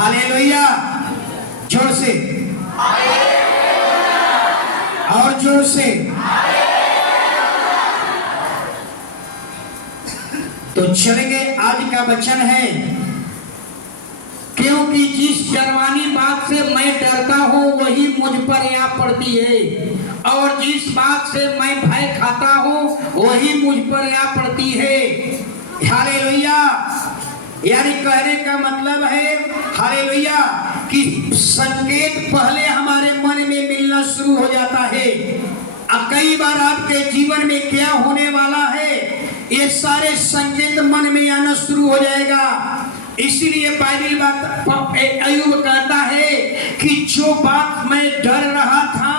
Hallelujah. जोर से और जोर से। तो चलेंगे, आज का वचन है, क्योंकि जिस डरवानी बात से मैं डरता हूं वही मुझ पर आ पड़ती है, और जिस बात से मैं भय खाता हूं वही मुझ पर आ पड़ती है। हालेलुया। यानी कहने का मतलब है हालेलुया कि संकेत पहले हमारे मन में मिलना शुरू हो जाता है। अब कई बार आपके जीवन में क्या होने वाला है, ये सारे संकेत मन में आना शुरू हो जाएगा। इसीलिए बाइबल बात अय्यूब कहता है कि जो बात मैं डर रहा था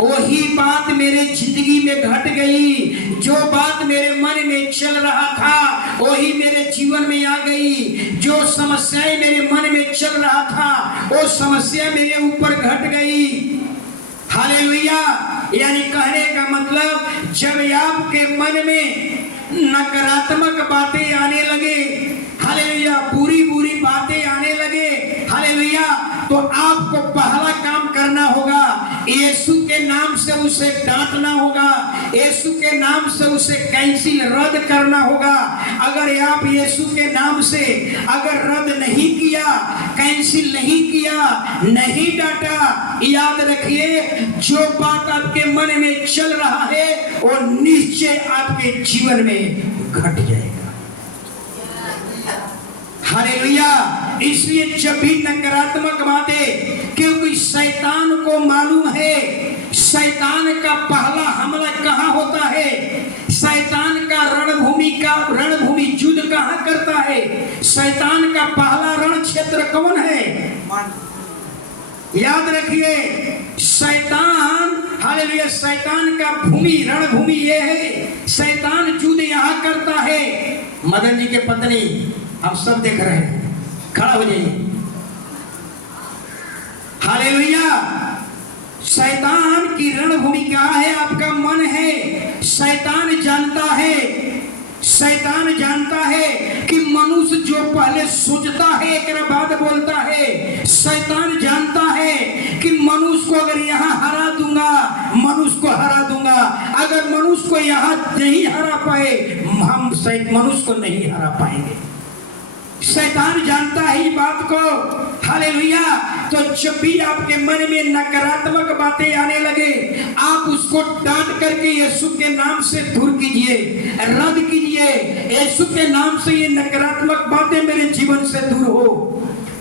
वही बात मेरे जिंदगी में घट गई, जो बात मेरे मन में चल रहा था वही मेरे जीवन में आ गई, जो समस्याएं मेरे मन में चल रहा था वो समस्या मेरे ऊपर घट गई। हालेलुया। यानी कहने का मतलब जब आपके मन में नकारात्मक बातें आने लगे, हालेलुया, बुरी बुरी बातें आने लगे, हालेलुया, तो आपको पहला काम करना होगा, यीशु के नाम से उसे डांटना होगा, यीशु के नाम से उसे कैंसिल रद्द करना होगा। अगर आप यीशु के नाम से अगर रद्द नहीं किया, कैंसिल नहीं किया, नहीं डांटा, याद रखिए जो बात आपके मन में चल रहा है वो निश्चय आपके जीवन में घट जाएगा। हालेलुया। इसलिए जब भी नकारात्मक बातें, क्योंकि शैतान को मालूम है शैतान का पहला हमला कहाँ होता है, शैतान का रणभूमि युद्ध कहाँ करता है, शैतान का पहला रण क्षेत्र कौन है? याद रखिए शैतान, हालेलुया, शैतान का रणभूमि ये है, शैतान युद्ध यहाँ करता है। मदन जी के पत्नी आप सब देख रहे हैं, खड़ा हो जाइए। हालेलुया। शैतान की रणभूमि क्या है? आपका मन है। शैतान जानता है कि मनुष्य जो पहले सोचता है एक बाद बोलता है। शैतान जानता है कि मनुष्य को अगर यहाँ हरा दूंगा, मनुष्य को हरा दूंगा, अगर मनुष्य को यहाँ नहीं हरा पाए हम मनुष्य को नहीं हरा पाएंगे। शैतान जानता है इस बात को। हालेलुया। तो जब भी आपके मन में नकारात्मक बातें आने लगे, आप उसको डांट करके यीशु के नाम से दूर कीजिए, रद्द कीजिए। यीशु के नाम से ये नकारात्मक बातें मेरे जीवन से दूर हो।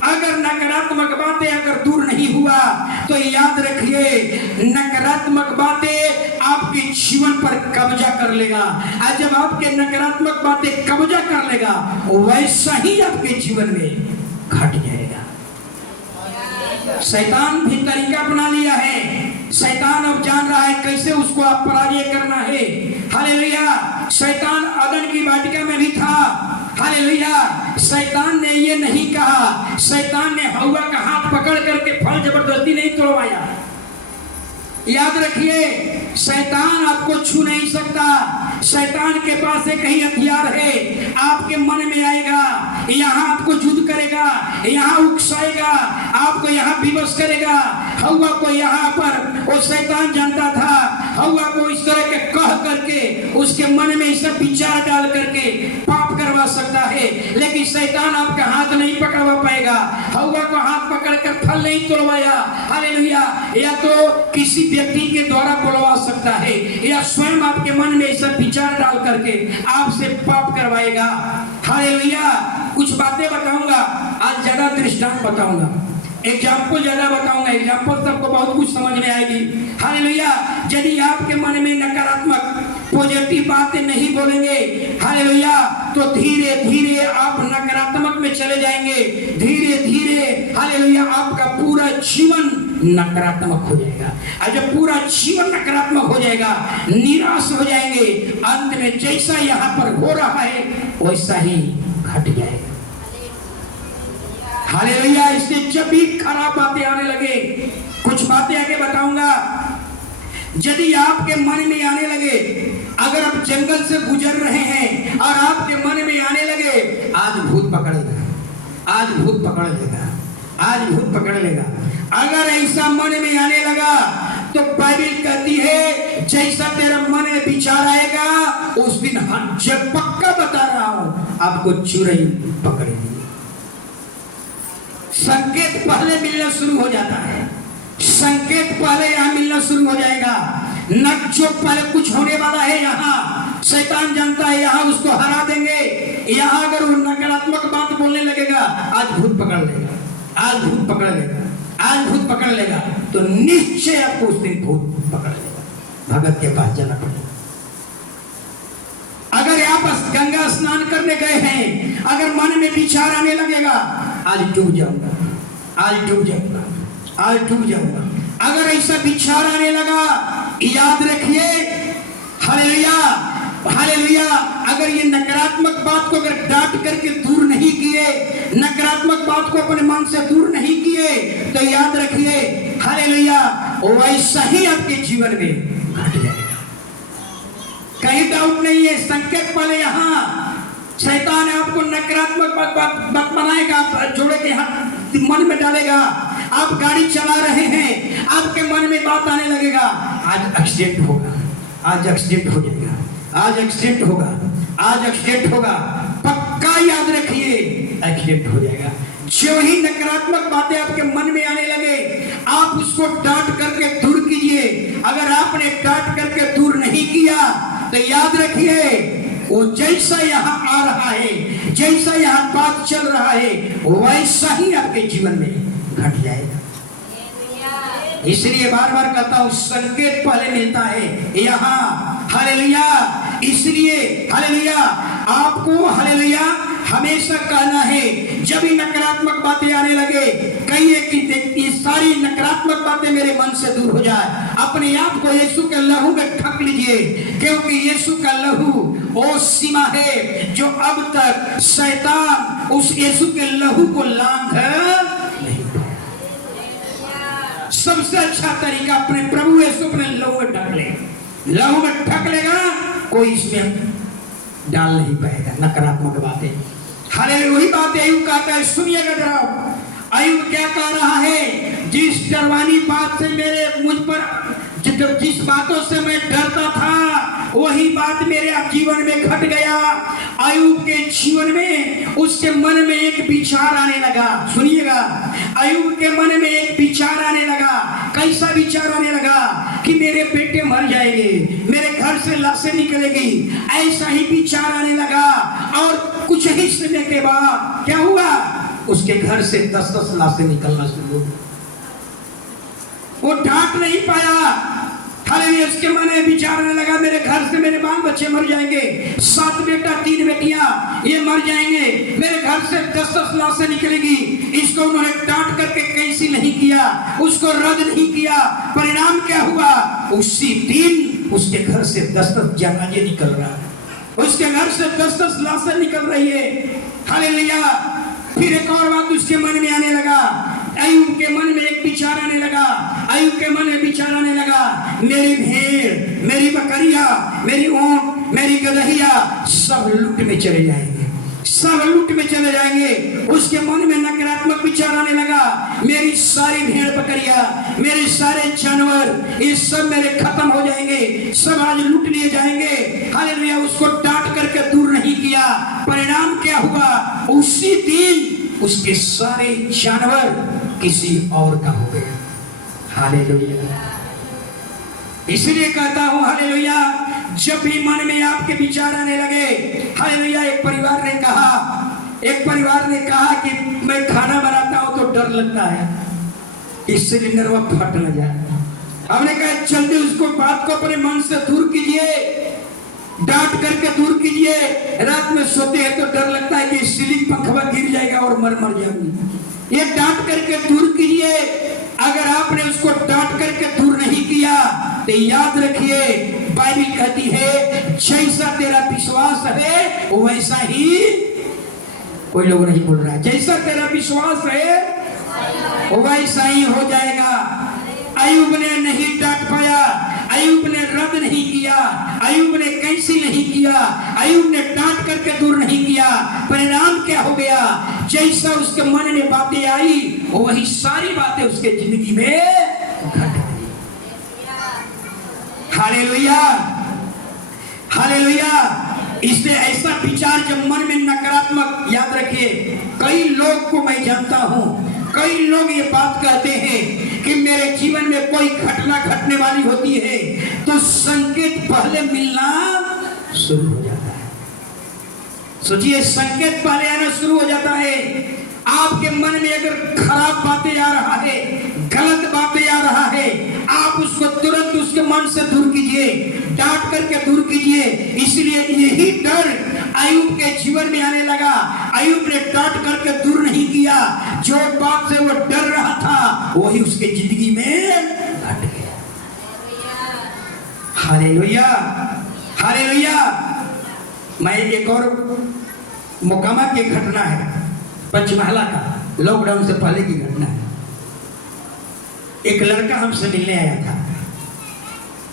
अगर नकारात्मक बातें अगर दूर नहीं हुआ तो याद रखिए नकारात्मक बातें आपके जीवन पर कब्जा कर लेगा, और जब आपके नकारात्मक बातें कब्जा कर लेगा वैसा ही आपके जीवन में घट जाएगा। शैतान भी तरीका अपना लिया है, शैतान अब जान रहा है कैसे उसको आप पराजय करना है। हालेलुया। शैतान अदन की वाटिका में भी था। हालेलुया। शैतान ने ये नहीं कहा, शैतान ने हव्वा का हाथ पकड़ करके फल जबरदस्ती नहीं तोड़वाया। याद रखिए शैतान आपको छू नहीं सकता। शैतान के पास एक ही हथियार है, आपके मन में आएगा, यहाँ आपको युद्ध करेगा, यहाँ उकसाएगा, आपको यहाँ विवश करेगा। हव्वा को यहाँ पर वो शैतान जानता था, हव्वा को इस तरह के कह करके उसके मन में ऐसा विचार डाल करके पाप करवा सकता है, लेकिन शैतान आपका हाथ नहीं पकड़वा पाएगा। हव्वा को हाथ पकड़ कर फल नहीं तोड़वाया। हालेलुया। या तो किसी व्यक्ति के द्वारा बुलवा सकता है, या स्वयं आपके मन में ऐसा विचार डाल करके आपसे पाप करवाएगा। हालेलुया। कुछ बातें बताऊंगा आज, ज्यादा दृष्टांत बताऊंगा, एग्जाम्पल ज्यादा बताऊंगा, एग्जाम्पल सबको बहुत कुछ समझ में आएगी। हालेलुया। यदि आपके मन में नकारात्मक पॉजिटिव बातें नहीं बोलेंगे, हालेलुया, तो धीरे धीरे आप नकारात्मक में चले जाएंगे। धीरे धीरे हालेलुया आपका पूरा जीवन नकारात्मक हो जाएगा, और जब पूरा जीवन नकारात्मक हो जाएगा, निराश हो जाएंगे, अंत में जैसा यहाँ पर हो रहा है वैसा ही घट जाएगा। हालेलुया। इसलिए जब भी खराब बातें आने लगे, कुछ बातें आगे बताऊंगा, यदि आपके मन में आने लगे, अगर आप जंगल से गुजर रहे हैं और आपके मन में आने लगे आज भूत पकड़ेगा, आज भूत पकड़ लेगा, आज भूत पकड़ लेगा। अगर ऐसा मन में आने लगा तो बाइबल कहती है जैसा तेरा मन में विचार आएगा उस दिन जब पक्का बता रहा हूं आपको चुरई पकड़ेगी। संकेत पहले मिलना शुरू हो जाता है, संकेत पहले यहां मिलना शुरू हो जाएगा। न जो पहले कुछ होने वाला है यहां शैतान जानता है यहां उसको हरा देंगे। यहां अगर वो नकारात्मक बात बोलने लगेगा आज भूत पकड़ लेगा, आज भूत पकड़ लेगा, आज भूत पकड़ लेगा, तो निश्चय आपको उस दिन भूत पकड़ लेगा। भगत के पास जाना पड़ेगा। अगर आप गंगा स्नान करने गए हैं, अगर मन में विचार आने लगेगा आज डूब जाऊंगा, आज डूब जाऊंगा, आज डूब जाऊंगा, अगर ऐसा विचार आने लगा याद रखिए हालेलुया हालेलुया। अगर ये नकारात्मक बात को अगर डांट करके दूर नहीं किए, नकारात्मक बात को अपने मन से दूर नहीं किए तो याद रखिए हालेलुया वैसा ही आपके जीवन में घट जाएगा। कहीं डाउट नहीं है। संकेत पहले यहां शैतान आपको नकारात्मक बात बनाएगा, जोड़े के हाथ मन में डालेगा। आप गाड़ी चला रहे हैं, आपके मन में बात आने लगेगा आज एक्सीडेंट होगा, आज एक्सीडेंट हो जाएगा, आज एक्सीडेंट होगा, आज एक्सीडेंट होगा। पक्का याद रखिए एक्सीडेंट हो जाएगा। जो ही नकारात्मक बातें आपके मन में आने लगे आप उसको डांट करके दूर कीजिए। अगर आपने डांट करके दूर नहीं किया तो याद रखिए वो जैसा यहाँ आ रहा है, जैसा यहाँ बात चल रहा है वैसा ही आपके जीवन में घट जाएगा। इसलिए बार बार कहता हूं संकेत पहले मिलता है यहाँ हालेलुया। इसलिए हालेलुया आपको हालेलुया हमेशा कहना है जब भी नकारात्मक बातें आने लगे कहिए कि ये सारी नकारात्मक बातें मेरे मन से दूर हो जाए। अपने आप को यीशु के लहू में ढक लीजिए, क्योंकि यीशु का लहू वो सीमा है जो अब तक शैतान उस यीशु के लहू को लांघ नहीं पाया। सबसे अच्छा तरीका अपने प्रभु यीशु अपने लहू में ढक ले, लहू में ढक लेगा, कोई इसमें डाल नहीं पाएगा नकारात्मक बातें। हालेलुया वही बात अय्यूब कहता है, सुनिएगा जरा अय्यूब क्या कह रहा है। जिस डरवानी बात से मेरे मुझ पर जिस बातों से मैं डरता था वही बात मेरे जीवन में घट गया। अय्यूब के जीवन में उसके मन में एक विचार आने लगा। सुनिएगा अय्यूब के मन में एक विचार आने लगा। कैसा विचार आने लगा कि मेरे बेटे मर जाएंगे, मेरे घर से लाशें निकलेगी, ऐसा ही विचार आने लगा। और कुछ ही समय के बाद क्या हुआ, उसके घर से 10-10 लाशें निकलना शुरू। वो ढांक नहीं पाया। हालेलुया उसके मन में विचार आने लगा मेरे घर से मेरे बाल बच्चे मर जाएंगे, 7 बेटा 3 बेटियां ये मर जाएंगे, मेरे घर से 10-10 लाशें निकलेगी। इसको उन्होंने डांट करके कैंसिल नहीं किया, उसको रद्द नहीं किया। परिणाम क्या हुआ, उसी दिन उसके घर से 10-10 जनाजे निकल रहा है, उसके घर से 10-10 लाशें निकल रही है। हालेलुया फिर एक और बात उसके मन में आने लगा। अय्यूब के मन में एक विचार आने लगा। अय्यूब के मन में विचार आने लगा मेरी भेड़, मेरी बकरियां, मेरी ऊंट, मेरी गदहिया सब लूट में चले जाएंगे, सब लूट में चले जाएंगे। उसके मन में नकारात्मक विचार आने लगा मेरी सारी भेड़ बकरियां, मेरे सारे जानवर ये सब मेरे खत्म हो जाएंगे, सब आज लूट लिए जाएंगे। हालेलुया उसको डांट करके दूर नहीं किया। परिणाम क्या हुआ, उसी दिन उसके सारे जानवर किसी और का हो गए। हालेलुया इसलिए कहता हूं हालेलुया जब भी मन में आपके विचार आने लगे। हालेलुया एक परिवार ने कहा कि मैं खाना बनाता हूं तो डर लगता है इस सिलेंडर वो फट न जाए। हमने कहा जल्दी उसको बात को अपने मन से दूर कीजिए, डांट करके दूर कीजिए। रात में सोते हैं तो डर लगता है कि सीलिंग पंखा गिर जाएगा और मर जाऊंगी। ये डांट करके दूर कीजिए। अगर आपने उसको डांट करके दूर नहीं किया तो याद रखिए बाइबल कहती है जैसा तेरा विश्वास है वैसा ही, कोई लोग नहीं बोल रहा है, जैसा तेरा विश्वास है वैसा ही हो जाएगा। अय्यूब ने नहीं डांट पाया, अय्यूब ने रद्द नहीं किया, अय्यूब ने कैंसिल नहीं किया, अय्यूब ने डांट करके दूर नहीं किया। परिणाम क्या हो गया, जैसा उसके मन में बातें आई वही सारी बातें उसके जिंदगी में घट गई। Hallelujah, hallelujah. इसलिए ऐसा विचार जब मन में नकारात्मक, याद रखिए, कई लोग को मैं जानता हूं, कई लोग ये बात कहते हैं कि मेरे जीवन में कोई घटना घटने वाली होती है तो संकेत पहले मिलना शुरू हो जाता है। सोचिए, संकेत पहले आना शुरू हो जाता है। आपके मन में अगर खराब बातें आ रहा है, गलत बातें आ रहा है, आप उसको तुरंत उसके मन से दूर कीजिए, डांट करके दूर कीजिए। इसलिए यही डर अय्यूब के जीवन में आने लगा। अय्यूब ने डांट करके दूर नहीं किया, जो बात से वो डर रहा था वही उसके जिंदगी में घट गया। Hallelujah, hallelujah. मैं एक और मोकामा की घटना है, पंचमहला का, लॉकडाउन से पहले की घटना है। एक लड़का हमसे मिलने आया था,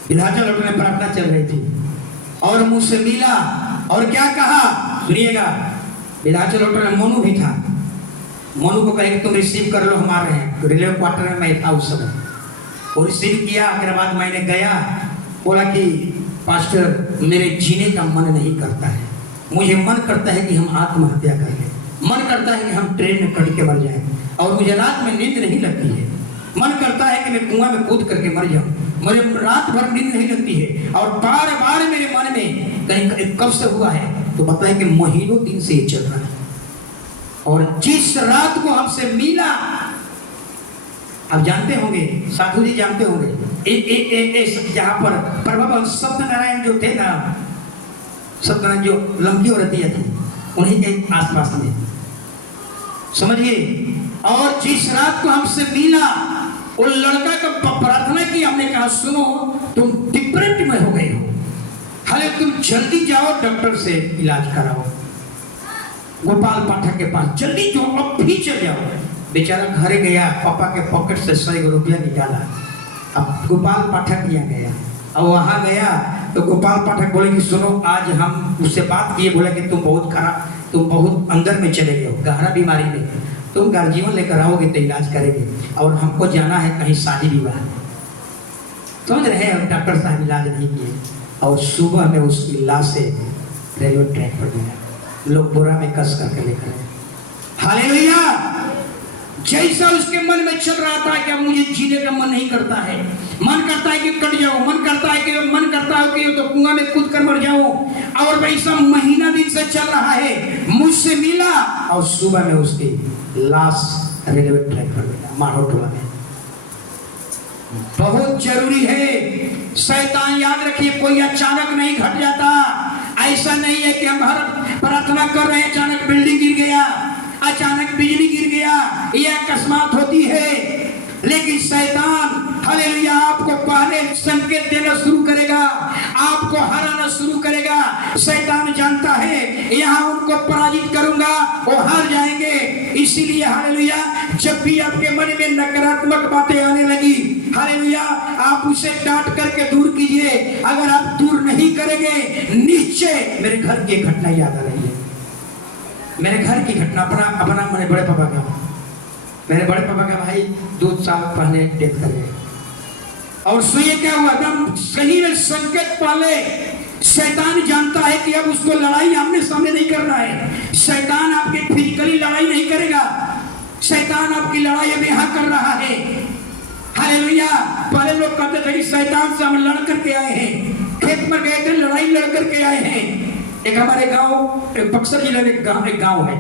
विंध्याचल में प्रार्थना चल रही थी और मुझसे मिला और क्या कहा, सुनिएगा। विंध्याचल होटल में मोनू भी था। मोनू को कहे तुम रिसीव कर लो, हमारे हैं रिले क्वार्टर में मैं था उस समय। वो रिसीव किया, उसके बाद मैंने गया, बोला कि पास्टर मेरे जीने का मन नहीं करता है, मुझे मन करता है कि हम आत्महत्या कर लें, मन करता है कि हम ट्रेन में कट के मर जाएं, और मुझे रात में नींद नहीं लगती है, मन करता है कि मैं कुआं में कूद करके मर जाऊं, मुझे रात भर नींद नहीं लगती है, और बार बार मेरे मन में कहीं कब से हुआ है तो बताए कि महीनों दिन से ये चल रहा है। और जिस रात को हमसे मिला, आप जानते होंगे, साधु जी जानते होंगे, जहाँ पर प्रभु सत्यनारायण जो थे ना, सत्यनारायण जो लंकी औरतियाँ थी, उन्हीं के आसपास में, समझिए। और जिस रात को हमसे मिला, वो लड़का का प्रार्थना की, हमने कहा सुनो तुम डिप्रेट में हो गए हो, हाले तुम जल्दी जाओ डॉक्टर से इलाज कराओ, गोपाल पाठक के पास जल्दी जो, अब भी चल जाओ। बेचारा घर गया, पापा के पॉकेट से 100 रुपया निकाला, अब गोपाल पाठक यहाँ गया, और वहाँ गया तो गोपाल पाठक बोले कि सुनो आज हम उससे बात किए, बोले कि तुम बहुत खराब, तुम बहुत अंदर में चले गए हो, गहरा बीमारी में, तुम गार्जियन लेकर आओगे तो इलाज करेंगे, और हमको जाना है कहीं शादी विवाह। समझ रहे हैं, डॉक्टर साहब इलाज नहीं किए, और सुबह में उसकी लाशें रेलवे ट्रैक पर मिला, लोग बोरा में कस करके लेकर आए। हालेलुया। जैसा उसके मन में चल रहा था कि अब मुझे जीने का मन नहीं करता है, मन करता है कि कट जाओ, मन करता है कि तो कुआं में कूद कर मर जाऊं, और वैसा महीना दिन से चल रहा है। मुझसे मिला और सुबह में उसकी लाश रेलवे ट्रैक पर मिला, मारोटोला में। बहुत जरूरी है, शैतान याद रखिए कोई अचानक नहीं घट जाता। ऐसा नहीं है कि हम हर प्रार्थना कर रहे हैं अचानक बिल्डिंग गिर गया, अचानक बिजली गिर गया, यह अकस्मात होती है। लेकिन शैतान हालेलुया आपको पहले संकेत देना शुरू करेगा, आपको हराना शुरू करेगा। शैतान जानता है यहाँ उनको पराजित करूंगा, वो हार जाएंगे। इसीलिए हालेलुया जब भी आपके मन में नकारात्मक बातें आने लगी, हालेलुया आप उसे डांट करके दूर कीजिए। अगर आप दूर नहीं करेंगे, निश्चय मेरे घर की घटना याद आ रही है, मेरे घर की घटना, अपना मेरे बड़े पापा का, मेरे बड़े पापा का भाई 2 साल पहले डेथ कर गए। और सुनिए क्या हुआ, एकदम सही में संकेत पहले शैतान जानता है कि अब उसको लड़ाई आमने सामने नहीं करना है। शैतान आपकी फिजिकली लड़ाई नहीं करेगा, शैतान आपकी लड़ाई अब यहाँ कर रहा है। हालेलुया। पहले लोग कहते थे कि शैतान से हम लड़ करके आए हैं, खेत में गए थे लड़ाई लड़ करके आए हैं। एक हमारे गांव, बक्सर जिले में एक गांव है,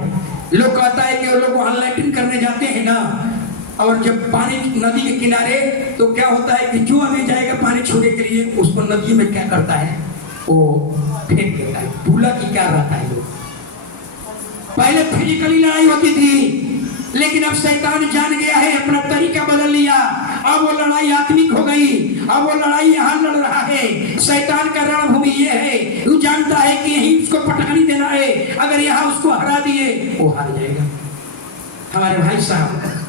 लोग कहता है कि वो लोग वहां लैट्रिन करने जाते हैं ना, और जब पानी नदी के किनारे, तो क्या होता है कि जो आगे जाएगा पानी छोड़ने के लिए, उसको नदी में क्या करता है, वो फेंक देता है। भूला कि क्या रहता है लोग। पहले फिजिकली लड़ाई होती थी, लेकिन अब शैतान जान गया है, अपना तरीका बदल लिया। अब वो लड़ाई आत्मिक हो गई, अब वो लड़ाई यहाँ लड़ रहा है। शैतान का रणभूमि ये है, वो जानता है कि यहीं उसको पटानी देना है, अगर यहाँ उसको हरा दिए वो हार जाएगा। हमारे भाई साहब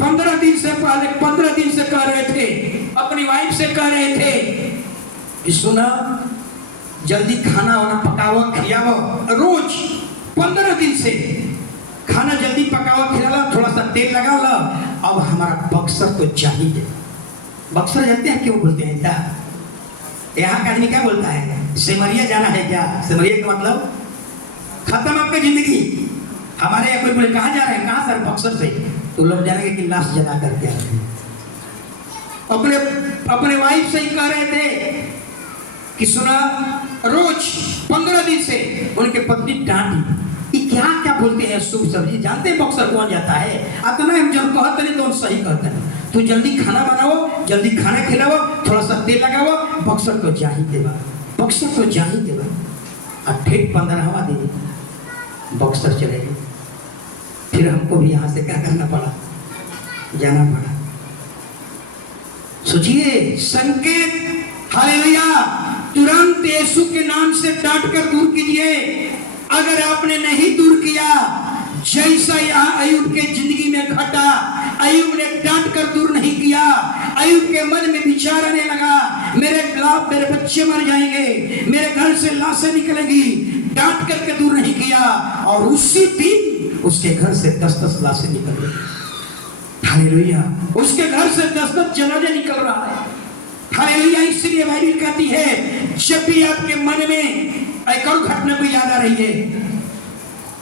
15 दिन से पहले, 15 दिन से कह रहे थे, अपनी वाइफ से कह रहे थे कि सुना जल्दी खाना वाना पकाओ खिलाओ, रोज 15 दिन से खाना जल्दी पकाओ खिलाओ, थोड़ा सा तेल लगा लो, अब हमारा बक्सर तो चाहिए। बक्सर जानते हैं क्यों बोलते हैं क्या? यहाँ का आदमी क्या बोलता है? सिमरिया जाना है क्या? सिमरिया का मतलब खत्म आपकी जिंदगी। हमारे यहाँ कोई बोले कहाँ जा रहे हैं? कहाँ सर? बक्सर से। तो लोग जानेंगे कि लाश जला करके आ रहे हैं। अपने वाइफ से ही कह रहे थे कि सुना, रोज 15 दिन से उनके पत्नी डांटी, ये क्या क्या बोलते हैं शुभ सब्जी। जानते हैं बक्सर कौन जाता है? अतना हम जब कहते नहीं तो हम सही कहते हैं। तो जल्दी खाना बनाओ, जल्दी खाना खिलाओ, थोड़ा सा तेल लगाओ, बक्सर तो जा ही देवा, बक्सर तो जा ही देवा। अब ठीक 15वां दिन बक्सर चले गए। फिर हमको भी यहाँ से क्या करना पड़ा? जाना पड़ा। सोचिए संकेत। हालेलुया। तुरंत यीशु के नाम से डांट कर दूर कीजिए। अगर आपने नहीं दूर किया, जैसा यहाँ अय्यूब के जिंदगी में घटा, अय्यूब ने डांट कर दूर नहीं किया। अय्यूब के मन में विचार आने लगा, मेरे बच्चे मर जाएंगे, मेरे घर से लाशें निकलेगी। डांट करके दूर नहीं किया और उसी दिन उसके घर से 10-10 लाशें निकल गई। हालेलुया। उसके घर से 10-10 जनाजे निकल रहा है। हालेलुया। इसलिए बाइबल कहती है, जब भी आपके मन में एक और घटना को याद आ रही है,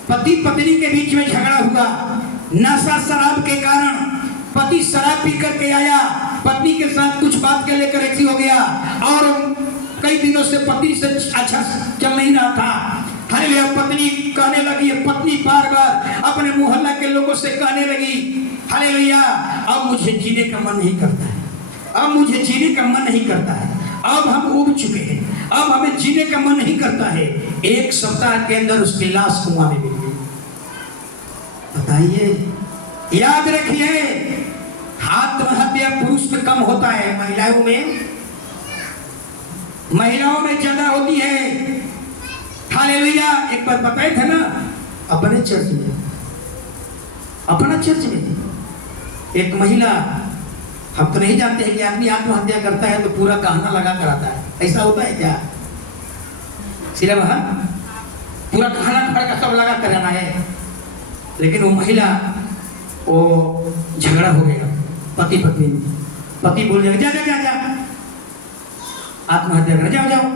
पति पत्नी के बीच में झगड़ा हुआ, नशा शराब के कारण पति शराब पी करके आया, पत्नी के साथ कुछ बात के लेकर ऐसी हो गया और कई दिनों से पति से अच्छा चल नहीं रहा था। हालेलुया। पत्नी कहने लगी, पत्नी बार बार अपने मोहल्ला के लोगों से कहने लगी, हालेलुया, अब मुझे जीने का मन नहीं करता है, अब मुझे जीने का मन नहीं करता है, अब हम उब चुके हैं, अब हमें जीने का मन नहीं करता है। 1 सप्ताह के अंदर उसकी लाश कुआं में मिल गई। बताइए, याद रखिए, आत्महत्या पुरुष में कम होता है, महिलाओं में ज्यादा होती है। हालेलुया। एक बार बताए थे ना, अपने चर्च में एक महिला, हम तो नहीं जानते हैं कि आदमी आत्महत्या करता है तो पूरा गहना लगा कर आता है, ऐसा होता है क्या? सिर्फ पूरा गहना खड़ा का सब लगा कर आना है। लेकिन वो महिला, वो झगड़ा हो गया पति पत्नी में। पति बोल जाएगा, जा जा जा जा आत्महत्या कर, जाओ जाओ।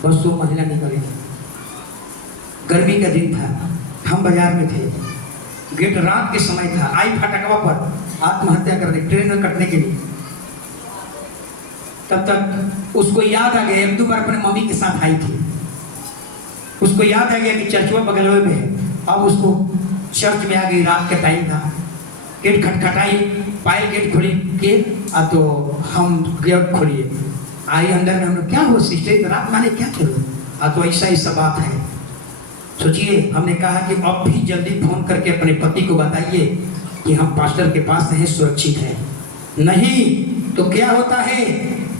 बस वो महिला निकल गई। गर्मी का दिन था, हम बाजार में थे, गेट रात के समय था, आई फाटकवा पर आत्महत्या करने, ट्रेन में कटने के लिए। तब तक उसको याद आ गया, 1-2 बार अपने मम्मी के साथ आई थी, उसको याद आ गया कि चर्चवा बगल में है। अब उसको चर्च में आ गई, रात का टाइम था, गेट खटखटाई, पायल गेट खोली के, तो हम गेट खोलिए, आई अंदर में। हम लोग क्या हो सिस्टर, रात माने क्या करो? तो ऐसा बात है। सोचिए, हमने कहा कि अब भी जल्दी फोन करके अपने पति को बताइए कि हम पास्टर के पास हैं, सुरक्षित है। नहीं तो क्या होता है,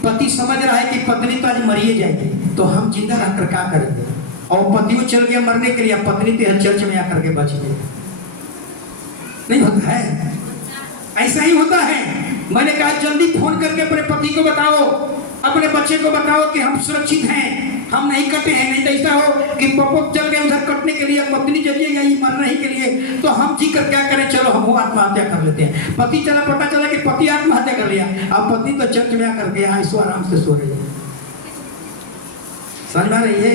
पति समझ रहा है कि पत्नी तो आज मरिए जाएगी, तो हम जिंदा रहकर क्या करेंगे? और पति चल गया मरने के लिए, पत्नी तो चर्च में आकर के बच गई। नहीं होता है, ऐसा ही होता है। मैंने कहा जल्दी फोन करके अपने पति को बताओ, अपने बच्चे को बताओ कि हम सुरक्षित हैं, हम नहीं कटे हैं। नहीं तो ऐसा हो कि पप्पो चल गए उधर कटने के लिए, पत्नी चलिए गई मरने के लिए, तो हम जी कर क्या करें? चलो हम आत्महत्या कर लेते हैं। पति चला, पता चला कि पति आत्महत्या कर लिया, अब पत्नी तो चर्च में आकर के यहाँ सो आराम से सो रही है। समझ में रही है?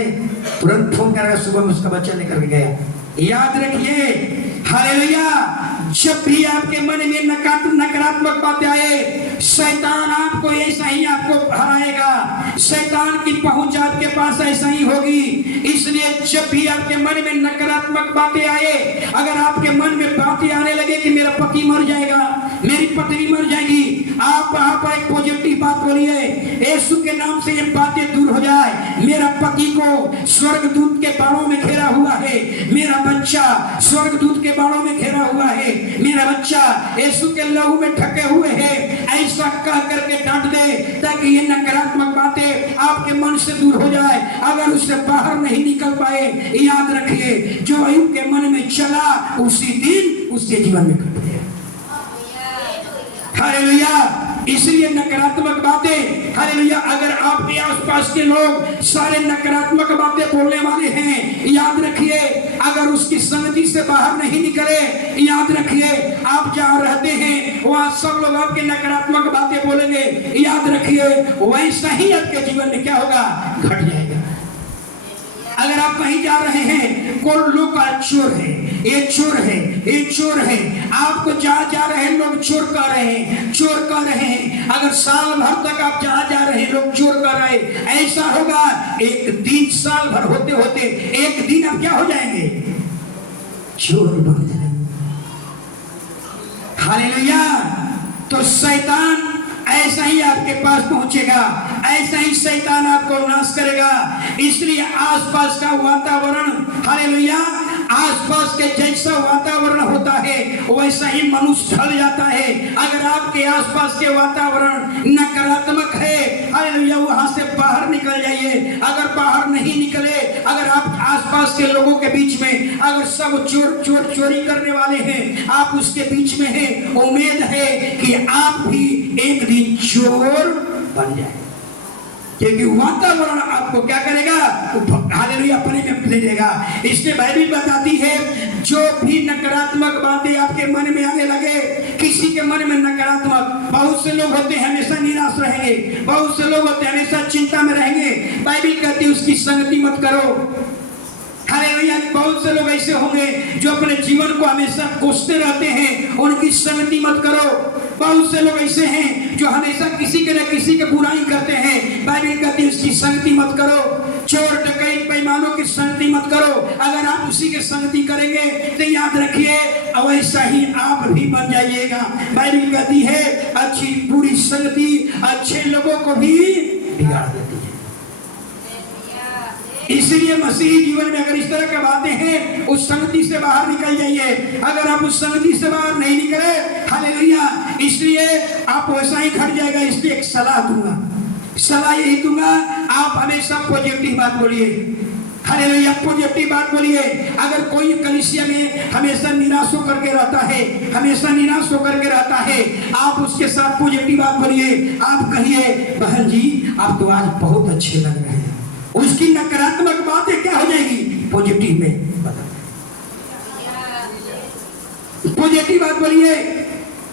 तुरंत फोन कर, सुबह में उसका बच्चा लेकर के गया। याद रखिए, हालेलुया, जब भी आपके मन में नकारात्मक बातें आए, शैतान आपको ऐसा ही आपको हराएगा। शैतान की पहुंच आपके पास ऐसा ही होगी। इसलिए जब भी आपके मन में नकारात्मक बातें आए, अगर आपके मन में बातें आने लगे कि मेरा पति मर जाएगा, मेरी पत्नी मर जाएगी, आप वहां पर एक पॉजिटिव बात बोलिए, यीशु के नाम से ये बातें दूर हो जाए। मेरा पति को स्वर्गदूत के बाणों में घेरा हुआ है, मेरा बच्चा स्वर्गदूत के बाणों में घेरा हुआ है, मेरा बच्चा यीशु के लहू में ढके हुए है। ऐसा कह करके डांट दे ताकि ये नकारात्मक बातें आपके मन से दूर हो जाए। अगर उससे बाहर नहीं निकल पाए, याद रखिए, जो अय्यूब के मन में चला उसी दिन उसके जीवन में घट गया। हालेलुया। इसलिए नकारात्मक बातें, हालेलुया, अगर आपके आसपास के लोग सारे नकारात्मक बातें बोलने वाले हैं, याद रखिए, अगर उसकी संगति से बाहर नहीं निकले, याद रखिए, आप जहाँ आज सब लोग आपके नकारात्मक बातें बोलेंगे, याद रखिए वैसा ही आपके जीवन में क्या होगा, घट जाएगा। अगर आप कहीं जा रहे हैं, कोई लोग का चोर है, ये चोर है, ये चोर है, आपको जहाँ जा रहे हैं लोग चोर कह रहे हैं, चोर कह रहे हैं। अगर साल भर तक आप जहाँ जा रहे हैं लोग चोर कह रहे हैं, ऐसा होगा एक दिन, साल भर होते होते एक दिन आप क्या हो जाएंगे, चोर बन जाएंगे। हालेलुया। तो शैतान ऐसा ही आपके पास पहुंचेगा, ऐसा ही शैतान आपको नाश करेगा। इसलिए आसपास का वातावरण, हालेलुया, आसपास के जैसा वातावरण होता है वैसा ही मनुष्य ढल जाता है। अगर आपके आसपास के वातावरण नकारात्मक है, हालेलुया, वहां से बाहर निकल जाइए। अगर बाहर नहीं निकले, अगर आप आसपास के लोगों के बीच में अगर सब चोरी करने वाले हैं, आप उसके बीच में हैं, उम्मीद है कि आप भी एक दिन चोर बन जाए, क्योंकि वातावरण आपको क्या करेगा, हालेलुया, अपने में ले लेगा। इसलिए बाइबल बताती है जो भी नकारात्मक बातें आपके मन में आने लगे, किसी के मन में नकारात्मक, बहुत से लोग होते हैं हमेशा निराश रहेंगे, बहुत से लोग होते हैं हमेशा चिंता में रहेंगे, बाइबल कहती है उसकी संगति मत करो। हालेलुया। बहुत से लोग ऐसे होंगे जो अपने जीवन को हमेशा कोसते रहते हैं, उनकी संगति मत करो। बहुत से लोग ऐसे हैं जो हमेशा किसी के न किसी के बुराई करते हैं, बाइबल कहती है उसकी संगति मत करो। चोर डकैत बेईमानों की संगति मत करो। अगर आप उसी की संगति करेंगे तो याद रखिए वैसा ही आप भी बन जाइएगा। बाइबल कहती है अच्छी बुरी संगति अच्छे लोगों को भी बिगाड़ देती है। इसलिए मसीही जीवन में अगर इस तरह की बातें हैं, उस संगति से बाहर निकल जाइए। अगर आप उस संगति से बाहर नहीं निकले, हालेलुया, इसलिए आप वैसा ही घट जाएगा। इसलिए एक सलाह दूंगा, सलाह यही दूंगा, आप हमेशा पॉजिटिव बात बोलिए। हालेलुया, पॉजिटिव बात बोलिए। अगर कोई कलीसिया में हमेशा निराश होकर के रहता है, हमेशा निराश होकर के रहता है, आप उसके साथ पॉजिटिव बात बोलिए। आप कहिए बहन जी आप तो आज बहुत अच्छे लग रहे हैं, उसकी नकारात्मक बातें क्या हो जाएगी, पॉजिटिव में बदल। पॉजिटिव बात बोलिए।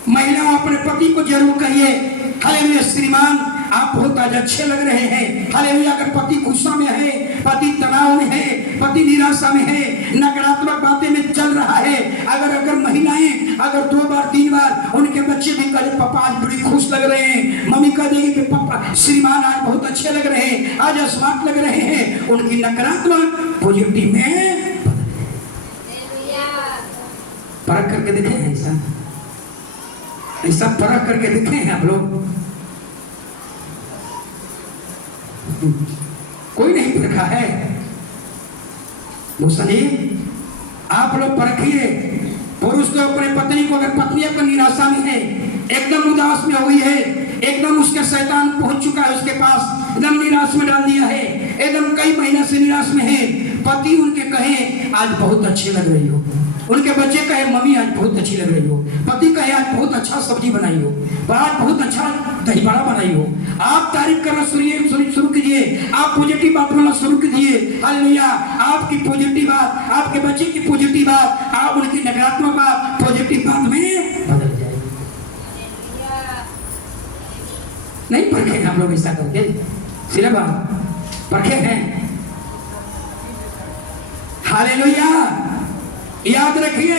महिलाओं अपने पति को जरूर कहिए हालेलुया श्रीमान आप बहुत आज अच्छे लग रहे हैं। हालेलुया। अगर पति गुस्सा में है, पति तनाव में है, पति निराशा में है, नकारात्मक बातें में चल रहा है, अगर महिलाएं अगर 2 बार 3 बार उनके बच्चे भी कहे पापा आज बड़ी खुश लग रहे हैं, मम्मी कह देगी कि पापा श्रीमान आज बहुत अच्छे लग रहे हैं, आज स्मार्ट लग रहे हैं, उनकी नकारात्मक पॉजिटिव में परख करके देखे हैं। ऐसा परख करके देखे हैं आप लोग? कोई नहीं परखा है। आप लोग परखिए। पुरुष को अपने पत्नी को, अगर पत्नी अपनी निराशा में है, एकदम उदास में हुई है, एकदम उसके शैतान पहुंच चुका है उसके पास, एकदम निराश में डाल दिया है, एकदम कई महीने से निराश में है, पति उनके कहे आज बहुत अच्छी लग रही हो, उनके बच्चे कहे मम्मी आज बहुत अच्छी लग रही हो, पति कहे आज बहुत अच्छा सब्जी बनाई हो, आज बहुत अच्छा दही बड़ा बनाई हो, आप तारीफ करना शुरू कीजिए, आप पॉजिटिव बात बोलना शुरू कीजिए। हालेलुया। आपकी पॉजिटिव बात, आपके बच्चे की पॉजिटिव बात, आप उनकी नकारात्मक बात पॉजिटिव बात में बदल जाएगी। नहीं परखे हम लोग ऐसा करके, सिर्फ परखे हैं। हालेलुया। याद रखिए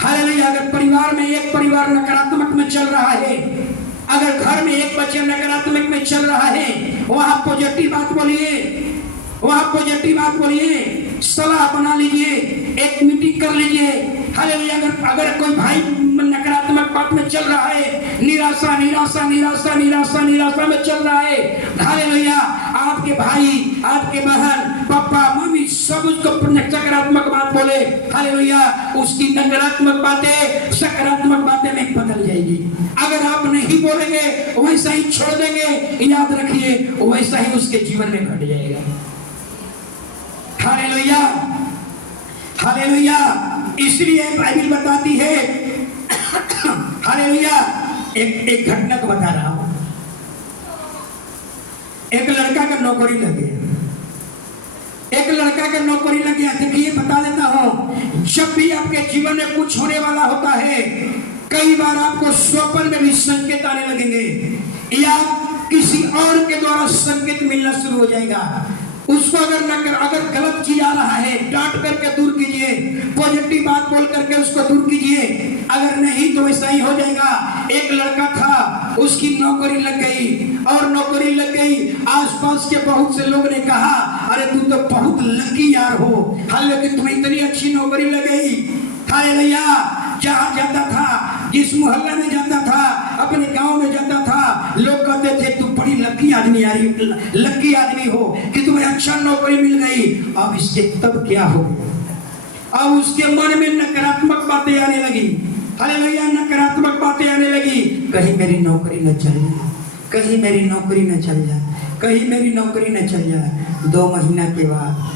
हालेलुया। अगर परिवार में एक परिवार नकारात्मक में चल रहा है, अगर घर में एक बच्चे नकारात्मक में चल रहा है, वहां पॉजिटिव बात बोलिए, वहां पॉजिटिव बात बोलिए, सलाह बना लीजिए, एक मीटिंग कर लीजिए। हालेलुया। अगर कोई भाई नकारात्मक बात में चल रहा है, निराशा निराशा निराशा निराशा निराशा में चल रहा है, हालेलुया, आपके भाई, आपके बहन, पापा, मम्मी सब उसको सकारात्मक बात बोले, हालेलुया, उसकी नकारात्मक बातें सकारात्मक बातें में बदल जाएगी। अगर आप नहीं बोलेंगे, वैसा ही छोड़ देंगे, याद रखिए वैसा ही उसके जीवन में घट जाएगा। हालेलुया। हालेलुया। इसलिए बाइबल बताती है, हालेलुया, एक घटना को बता रहा हूं। एक लड़का का नौकरी लग गया, एक लड़का का नौकरी लग गया। देखिए बता देता हूं, जब भी आपके जीवन में कुछ होने वाला होता है, कई कई बार आपको स्वप्न में भी संकेत आने लगेंगे या किसी और के द्वारा संकेत मिलना शुरू हो जाएगा। उसको अगर गलत चीज आ रहा है डांट करके दूर कीजिए, पॉजिटिव बात बोल करके उसको दूर कीजिए। अगर नहीं तो वैसा ही हो जाएगा। एक लड़का था, उसकी नौकरी लग गई और नौकरी लग गई, आसपास के बहुत से लोग ने कहा अरे तू तो बहुत लकी यार हो, हालांकि तुम्हें इतनी अच्छी नौकरी लग गई। हालेलुया। जहाँ जाता था, जिस मोहल्ले में जाता था, अपने गांव में जाता था, लोग कहते थे तू बड़ी लकी आदमी यार, लकी आदमी हो कि तुम्हें अच्छा नौकरी मिल गई। अब इसके तब क्या हो, अब उसके मन में नकारात्मक बातें आने लगी। हालेलुया। नकारात्मक बातें आने लगी, कहीं मेरी नौकरी न चल जाए, कहीं मेरी नौकरी न चल जाए, कहीं मेरी नौकरी न चल जाए। 2 महीना के बाद,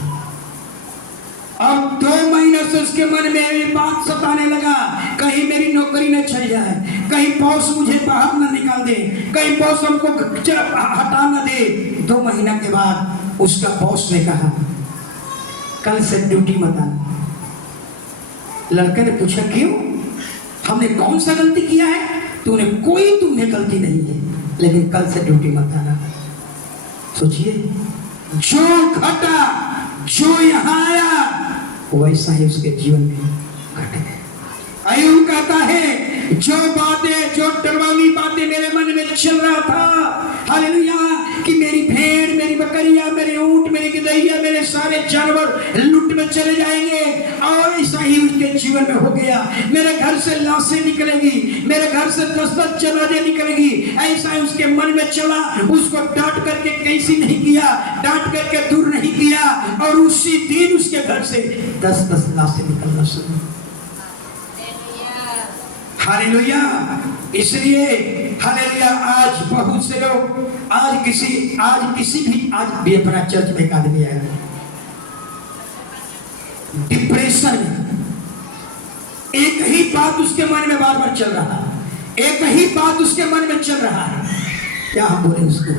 अब 2 महीने से उसके मन में ये बात सताने लगा, कहीं मेरी नौकरी न चल जाए, कहीं बॉस मुझे बाहर न निकाल दे, कहीं बॉस हमको हटा न दे। 2 महीना के बाद उसका बॉस ने कहा कल से ड्यूटी मत आना। लड़के ने पूछा क्यों? हमने कौन सा गलती किया है? तूने कोई तुमने गलती नहीं है, लेकिन कल से ड्यूटी मत आना। सोचिए, जो घटा, जो यहाँ आया वैसा ही उसके जीवन में घट गया। अय्यूब कहता है जो बातें, जो डरवाली बातें मेरे मन में चल रहा था, हालेलुया, कि मेरी भेड़, मेरी बकरियां, मेरे ऊंट, मेरी गदहिया, मेरे सारे जानवर लूट में चले जाएंगे, और ऐसा ही उसके जीवन में हो गया। मेरे घर से लाशें निकलेगी, मेरे घर से 10-10 जनाजे निकलेगी, ऐसा ही उसके मन में चला। उसको डांट करके कैसी नहीं किया, डांट करके दूर नहीं किया, और उसी दिन उसके घर से 10-10 लाशें निकलना शुरू। हालेलुया। इसलिए हालेलुया, आज बहुत से लोग आज भी अपना चर्च में एक आदमी आया डिप्रेशन में, एक ही बात उसके मन में बार बार चल रहा है, एक ही बात उसके मन में चल रहा है। क्या हम बोले उसको?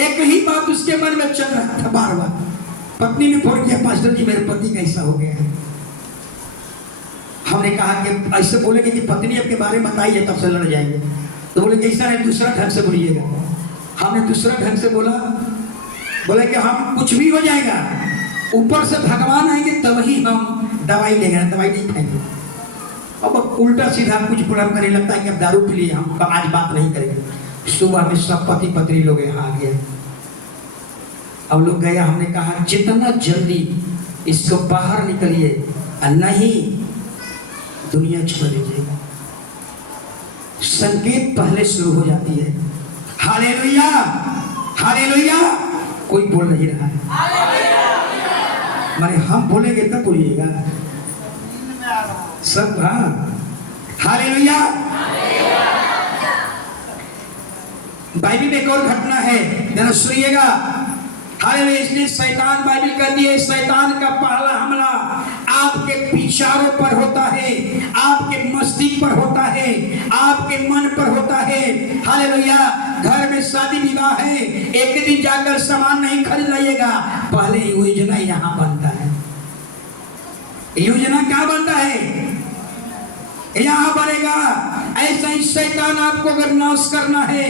एक ही बात उसके मन में चल रहा था बार बार। पत्नी ने फोन किया, पास्टर जी मेरे पति कैसा हो गया है। हमने कहा कि ऐसे बोलेंगे कि पत्नी आपके बारे में बताइए तब से लड़ जाएंगे, तो बोले कैसा है, दूसरा ढंग से बोलिएगा। हमने दूसरा ढंग से बोले कि हम कुछ भी हो जाएगा, ऊपर से भगवान आएंगे तब ही हम दवाई लेंगे, दवाई नहीं खाएंगे। अब उल्टा सीधा कुछ प्रॉब्लम करने लगता है कि अब दारू पी लिए, हम आज बात नहीं करेंगे। सुबह में सब पति पत्नी लोग यहाँ आ गए, अब लोग गया। हमने कहा जितना जल्दी इसको बाहर निकलिए, नहीं दुनिया छोड़ दीजिएगा। संकेत पहले शुरू हो जाती है। Hallelujah, hallelujah. कोई बोल नहीं रहा है, माने हम बोलेंगे तब बोलिएगा सब। हाँ, हालेलुया। बाइबल में एक और घटना है, जरा सुनिएगा। हालेलुया। इसलिए शैतान, बाइबल कहती है, शैतान का पहला हमला आपके विचारों पर होता है, आपके मस्तिष्क पर होता है, आपके मन पर होता है। हालेलुया। घर में शादी विवाह है, एक दिन जाकर सामान नहीं खरीद लाइएगा, पहले योजना यहाँ बनता है। योजना क्या बनता है? यहाँ बनेगा। ऐसा ही शैतान आपको अगर नाश करना है,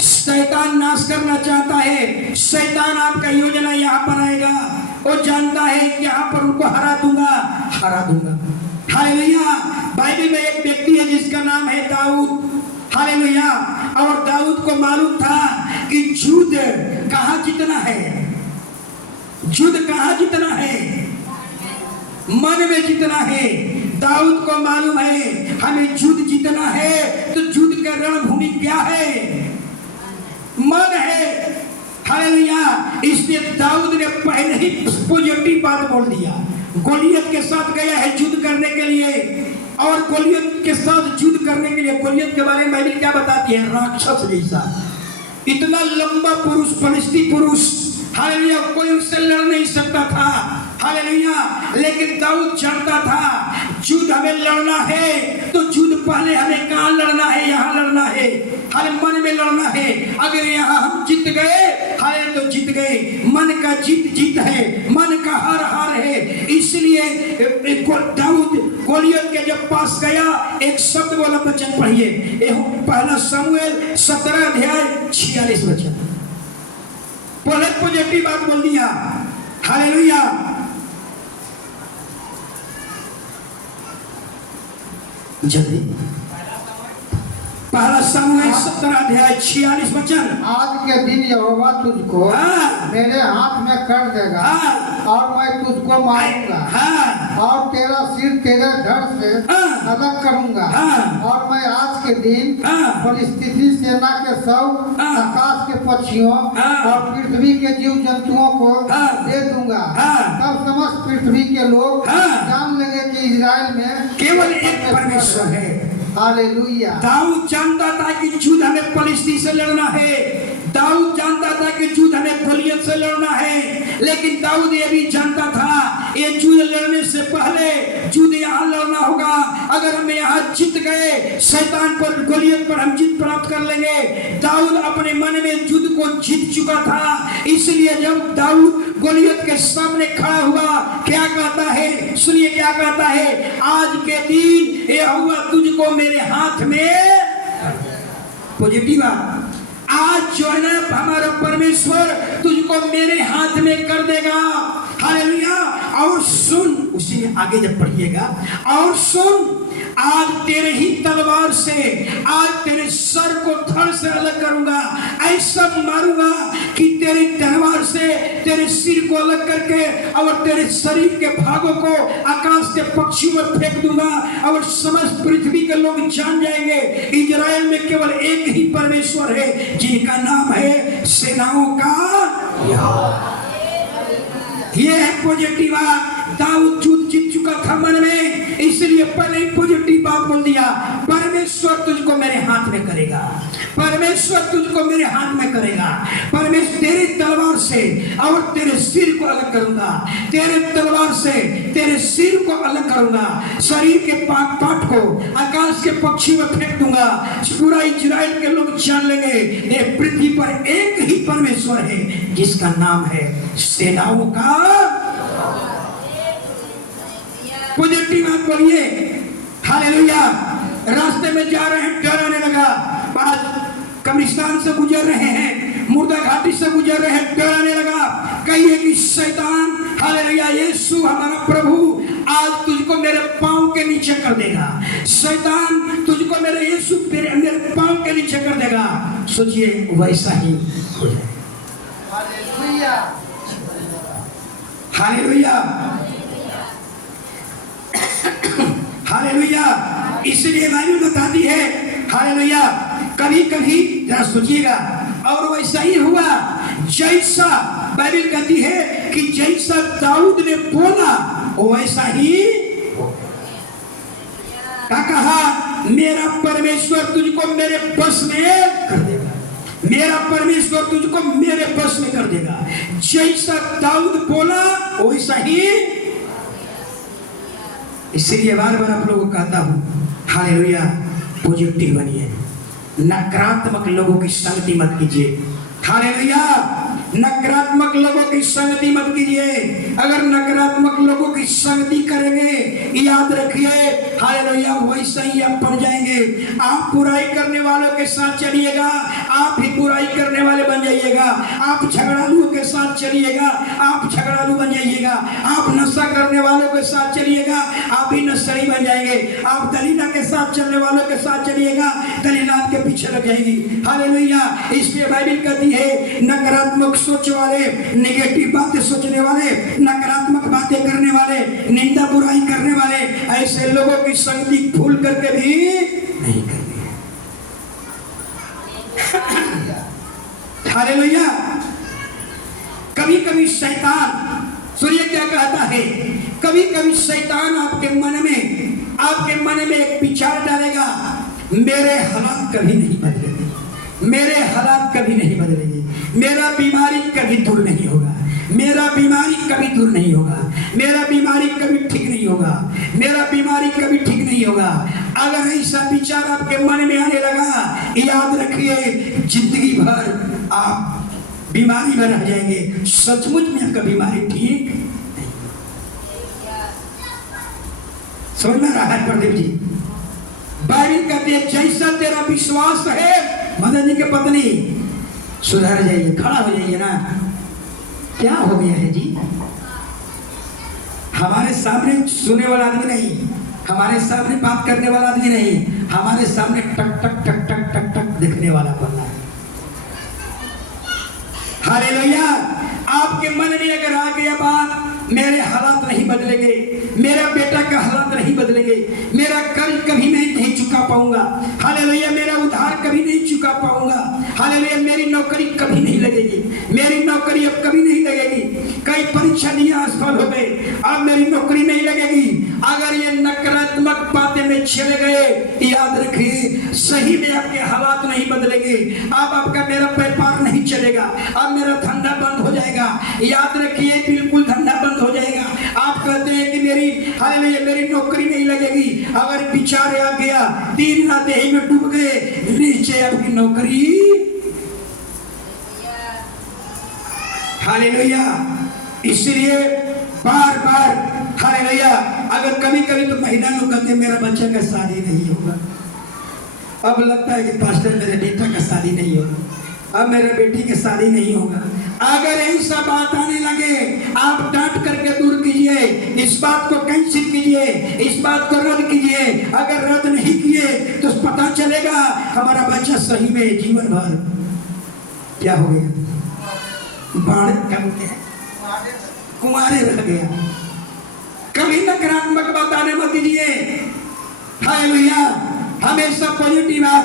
शैतान नाश करना चाहता है, शैतान आपका योजना यहाँ बनाएगा। वो जानता है कि यहाँ पर उनको हरा दूंगा। हालेलुया। बाइबल में एक व्यक्ति है जिसका नाम है दाऊद। हालेलुया। और दाऊद को मालूम था कि युद्ध कहाँ जीतना है, युद्ध कहाँ जीतना है, मन में जीतना है। दाऊद को मालूम है हमें युद्ध जीतना है, तो युद्ध का रणभूमि क्या है? मन है। हालेलुया। इसलिए दाऊद ने पहले ही पॉजिटिव बात बोल दिया। गोलियत के साथ गया है युद्ध करने के लिए, और गोलियत के साथ युद्ध करने के लिए, गोलियत के बारे में बाइबल क्या बताती है? राक्षस जैसा, इतना लंबा पुरुष, फलिस्ती पुरुष। हालेलुया। कोई उससे लड़ नहीं सकता था। हालेलुया। लेकिन दाऊद जानता था युद्ध हमें लड़ना है, तो युद्ध पहले हमें कहाँ लड़ना है? यहाँ लड़ना है, हर मन में लड़ना है। अगर यहाँ हम जीत गए, हारे तो जीत गए। मन का जीत जीत है, मन का हार हार है। इसलिए दाऊद गोलियत के जब पास गया, एक शब्द बोला, वचन पढ़िए, पहला शमूएल 17 अध्याय 46 वचन। पहले पॉजिटिव बात बोल दिया, हालेलुया। जल्दी, पहला शमूएल 17 अध्याय 46 वचन। आज के दिन यहोवा तुझको हाँ। मेरे हाथ में कर देगा, हाँ। और मैं तुझको मारूंगा, हाँ, और तेरा सिर तेरे धड़ से हाँ। अलग करूंगा, हाँ। और मैं आज के दिन हाँ। फलिस्तीनी सेना के सब, हाँ। आकाश के पक्षियों हाँ। और पृथ्वी के जीव जंतुओं को हाँ। दे दूंगा। हाँ। तब समस्त पृथ्वी के लोग हाँ। जान लेंगे कि इजराइल में केवल एक परमेश्वर है। हालेलुया। दाऊद जानता था कि युद्ध हमें फलिस्तीन से लड़ना है, दाऊद जानता था कि युद्ध हमें गोलियत से लड़ना है, लेकिन दाऊद ये भी जानता था ये युद्ध लड़ने से पहले युद्ध यहाँ लड़ना होगा। अगर हम यहाँ जीत गए, शैतान पर, गोलियत पर हम जीत प्राप्त कर लेंगे। दाऊद अपने मन में युद्ध को जीत चुका था, इसलिए जब दाऊद गोलियत के सामने खड़ा हुआ, क्या कहता है, सुनिए क्या कहता है, आज के दिन यहोवा तुझको मेरे हाथ में, पॉजिटिव आज जो है ना हमारा परमेश्वर तुझको मेरे हाथ में कर देगा, हालेलुया। और सुन, उसी में आगे जब पढ़िएगा, और सुन, आज तेरे ही तलवार से आज तेरे सर को धड़ से अलग करूंगा, ऐसा मारूंगा कि तेरी तलवार से तेरे सिर को अलग करके और तेरे शरीर के भागों को आकाश के पक्षियों में फेंक दूंगा, और समस्त पृथ्वी के लोग जान जाएंगे इजराइल में केवल एक ही परमेश्वर है, जिनका नाम है सेनाओं का यहोवा। ये है पॉजिटिव बात। दाऊद युद्ध जीत चुका था मन में, इसलिए पहले ही पॉजिटिव बात बोल दिया, परमेश्वर तुझको मेरे हाथ में करेगा, परमेश्वर तुझको मेरे हाथ में करेगा, परमेश्वर तेरी तलवार से और तेरे सिर को अलग करूंगा, तेरे तलवार से तेरे सिर को अलग करूंगा, शरीर के पाट पाट को आकाश के पक्षी में फेंक दूंगा, पूरा इजराइल के लोग जान लेंगे ये पृथ्वी पर एक ही परमेश्वर है, जिसका नाम है सेनाओं का। पॉजिटिव बात बोलिए, हालेलुया। रास्ते में जा रहे हैं, डर आने लगा, आज कब्रिस्तान से गुजर रहे हैं, मुर्दा घाटी से गुजर रहे हैं, डर आने लगा, कहिए कि शैतान, हालेलुया, यीशु हमारा प्रभु आज तुझको मेरे पांव के नीचे कर देगा, शैतान तुझको मेरे यीशु मेरे पांव के नीचे कर देगा। सोचिए वैसा ही हो जाए, हालेलुया। Hallelujah, hallelujah. इसलिए बाइबल बताती है, हालेलुया, कभी कभी जरा सोचिएगा, और वैसा ही हुआ जैसा बाइबल कहती है कि जैसा दाऊद ने बोला वैसा ही क्या कहा, मेरा परमेश्वर तुझको मेरे बस में कर देगा, मेरा परमेश्वर तुझको मेरे बस में कर देगा। जैसा दाऊद बोला वैसा ही। इसलिए बार बार आप लोगों को कहता हूं, हालेलुया, पॉजिटिव बनिए, नकारात्मक लोगों की संगति मत कीजिए, हालेलुया, नकारात्मक लोगों की संगति मत कीजिए। अगर नकारात्मक लोगों की संगति करेंगे, याद रखिए, हालेलुया, वैसे ही आप पड़ जाएंगे। आप बुराई करने वालों के साथ चलिएगा, आप ही बुराई करने वाले बन जाइएगा। आप झगड़ालुओं के साथ चलिएगा, आप झगड़ालू बन जाइएगा। आप नशा करने वालों के साथ चलिएगा, आप ही नशेड़ी बन जाएंगे। आप दलीला के साथ चलने वालों के साथ चलिएगा, दलीलात के पीछे लग जाएगी, हालेलुया। इसलिए बाइबल कहती है, नकारात्मक सोच वाले, नेगेटिव बातें सोचने वाले, नकारात्मक बातें करने वाले, निंदा बुराई करने वाले, ऐसे लोगों की संगति भूल करके भी नहीं करनी है, हालेलुया। कभी कभी शैतान, सुनिए क्या कहता है, कभी कभी शैतान आपके मन में एक विचार डालेगा, मेरे हालात कभी नहीं बदलेंगे, मेरे हालात कभी नहीं बदलेंगे, मेरा बीमारी कभी दूर नहीं होगा, मेरा बीमारी कभी दूर नहीं होगा, मेरा बीमारी कभी ठीक नहीं होगा, मेरा बीमारी कभी ठीक नहीं होगा। अगर ऐसा विचार आपके मन में आने लगा, याद रखिए, जिंदगी भर आप बीमारी में रह जाएंगे। सचमुच में आपका बीमारी ठीक नहीं। समझ में रहा है प्रदीप जी? बाइबल कहती है जैसा तेरा विश्वास है, मदन जी के पत्नी सुधर जाइए, खड़ा हो जाइए ना। क्या हो गया है जी? हमारे सामने सुनने वाला आदमी नहीं, हमारे सामने बात करने वाला आदमी नहीं, हमारे सामने टक टक टक टक टक टक देखने वाला बनना है। हालेलुया। आपके मन में अगर आ गया बात, मेरे हालात नहीं बदलेंगे, मेरा बेटा का हालात नहीं बदलेंगे, मेरा कर्ज कभी नहीं चुका पाऊंगा, हालेलुया, मेरा उधार कभी नहीं चुका पाऊंगा, हालेलुया, मेरी नौकरी कभी नहीं लगेगी, मेरी नौकरी अब कभी नहीं लगेगी, कई परीक्षा दिया असफल हो गए, अब मेरी नौकरी नहीं लगेगी। अगर ये नकारात्मक बातें में चले गए, याद रखिए सही में आपके हालात नहीं बदलेंगे। अब आपका मेरा व्यापार नहीं चलेगा, अब मेरा धंधा बंद हो जाएगा, याद रखिए बिल्कुल धंधा बंद हो जाएगा। आप कहते हैं कि मेरी हालेलुया मेरी नौकरी नहीं लगेगी, अगर विचार आ गया, दिन रात यही में डूब गए, नीचे आपकी नौकरी। हालेलुया। इसलिए बार बार हालेलुया, अगर कभी कभी तो महिला लोग कहते हैं मेरा बच्चा का शादी नहीं होगा, अब लगता है कि पास्टर मेरे बेटा का शादी नहीं होगा, अब मेरे बेटी की शादी नहीं होगा। अगर ऐसा बात आने लगे, आप डांट करके दूर कीजिए, इस बात को कैंसिल कीजिए, इस बात को रद्द कीजिए। अगर रद्द नहीं किए तो पता चलेगा हमारा बच्चा सही में जीवन भर क्या हो गया, बाढ़ कम गया, कुंवारे रह गया। कभी नकारात्मक बात आने मत दीजिए। हालेलुया। हमेशा पॉजिटिव बात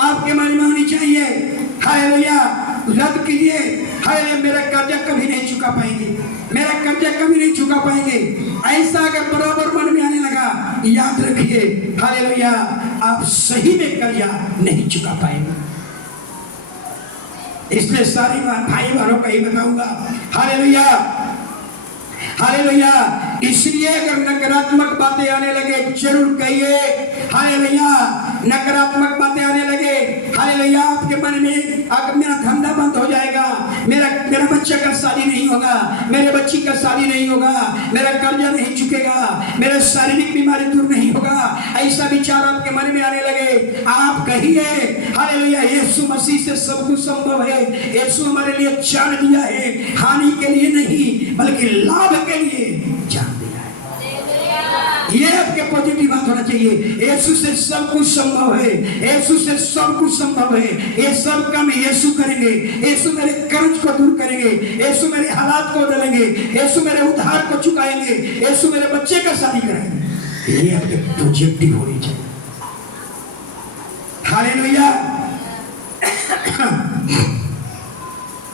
आपके मन में होनी चाहिए। हालेलुया। रद्द कीजिए, हालेलुया मेरा कर्जा कभी नहीं चुका पाएंगे, मेरा कर्जा कभी नहीं चुका पाएंगे। ऐसा अगर बराबर मन में आने लगा, याद रखिए हालेलुया आप सही में कर्जा नहीं चुका पाएंगे। इसलिए सारी भाई बहनों को ही बताऊंगा, हालेलुया हालेलुया। इसलिए अगर नकारात्मक बातें आने लगे जरूर कहिए हालेलुया। नकारात्मक बातें आने लगे हालेलुया आपके मन में, अगर मेरा धंधा बंद हो जाएगा, मेरा बच्चे का शादी नहीं होगा, मेरे बच्ची का शादी नहीं होगा, मेरा कर्जा नहीं चुकेगा, मेरा शारीरिक बीमारी दूर नहीं होगा, ऐसा विचार आपके मन में आने लगे, आप कहिए हालेलुया यीशु मसीह से सब कुछ संभव है। यीशु हमारे लिए जान दिया है, हानि के लिए नहीं बल्कि लाभ के लिए जान दिया है। ये आपके पॉजिटिव बात होना चाहिए। यीशु से सब कुछ संभव है, यीशु से सब कुछ संभव है। ये सब काम यीशु करेंगे, यीशु मेरे कर्ज को दूर करेंगे, यीशु मेरे हालात को बदलेंगे, यीशु मेरे उधार को चुकाएंगे, यीशु मेरे बच्चे का शादी कराएंगे। ये आपके पॉजिटिव होनी चाहिए। हालेलुया।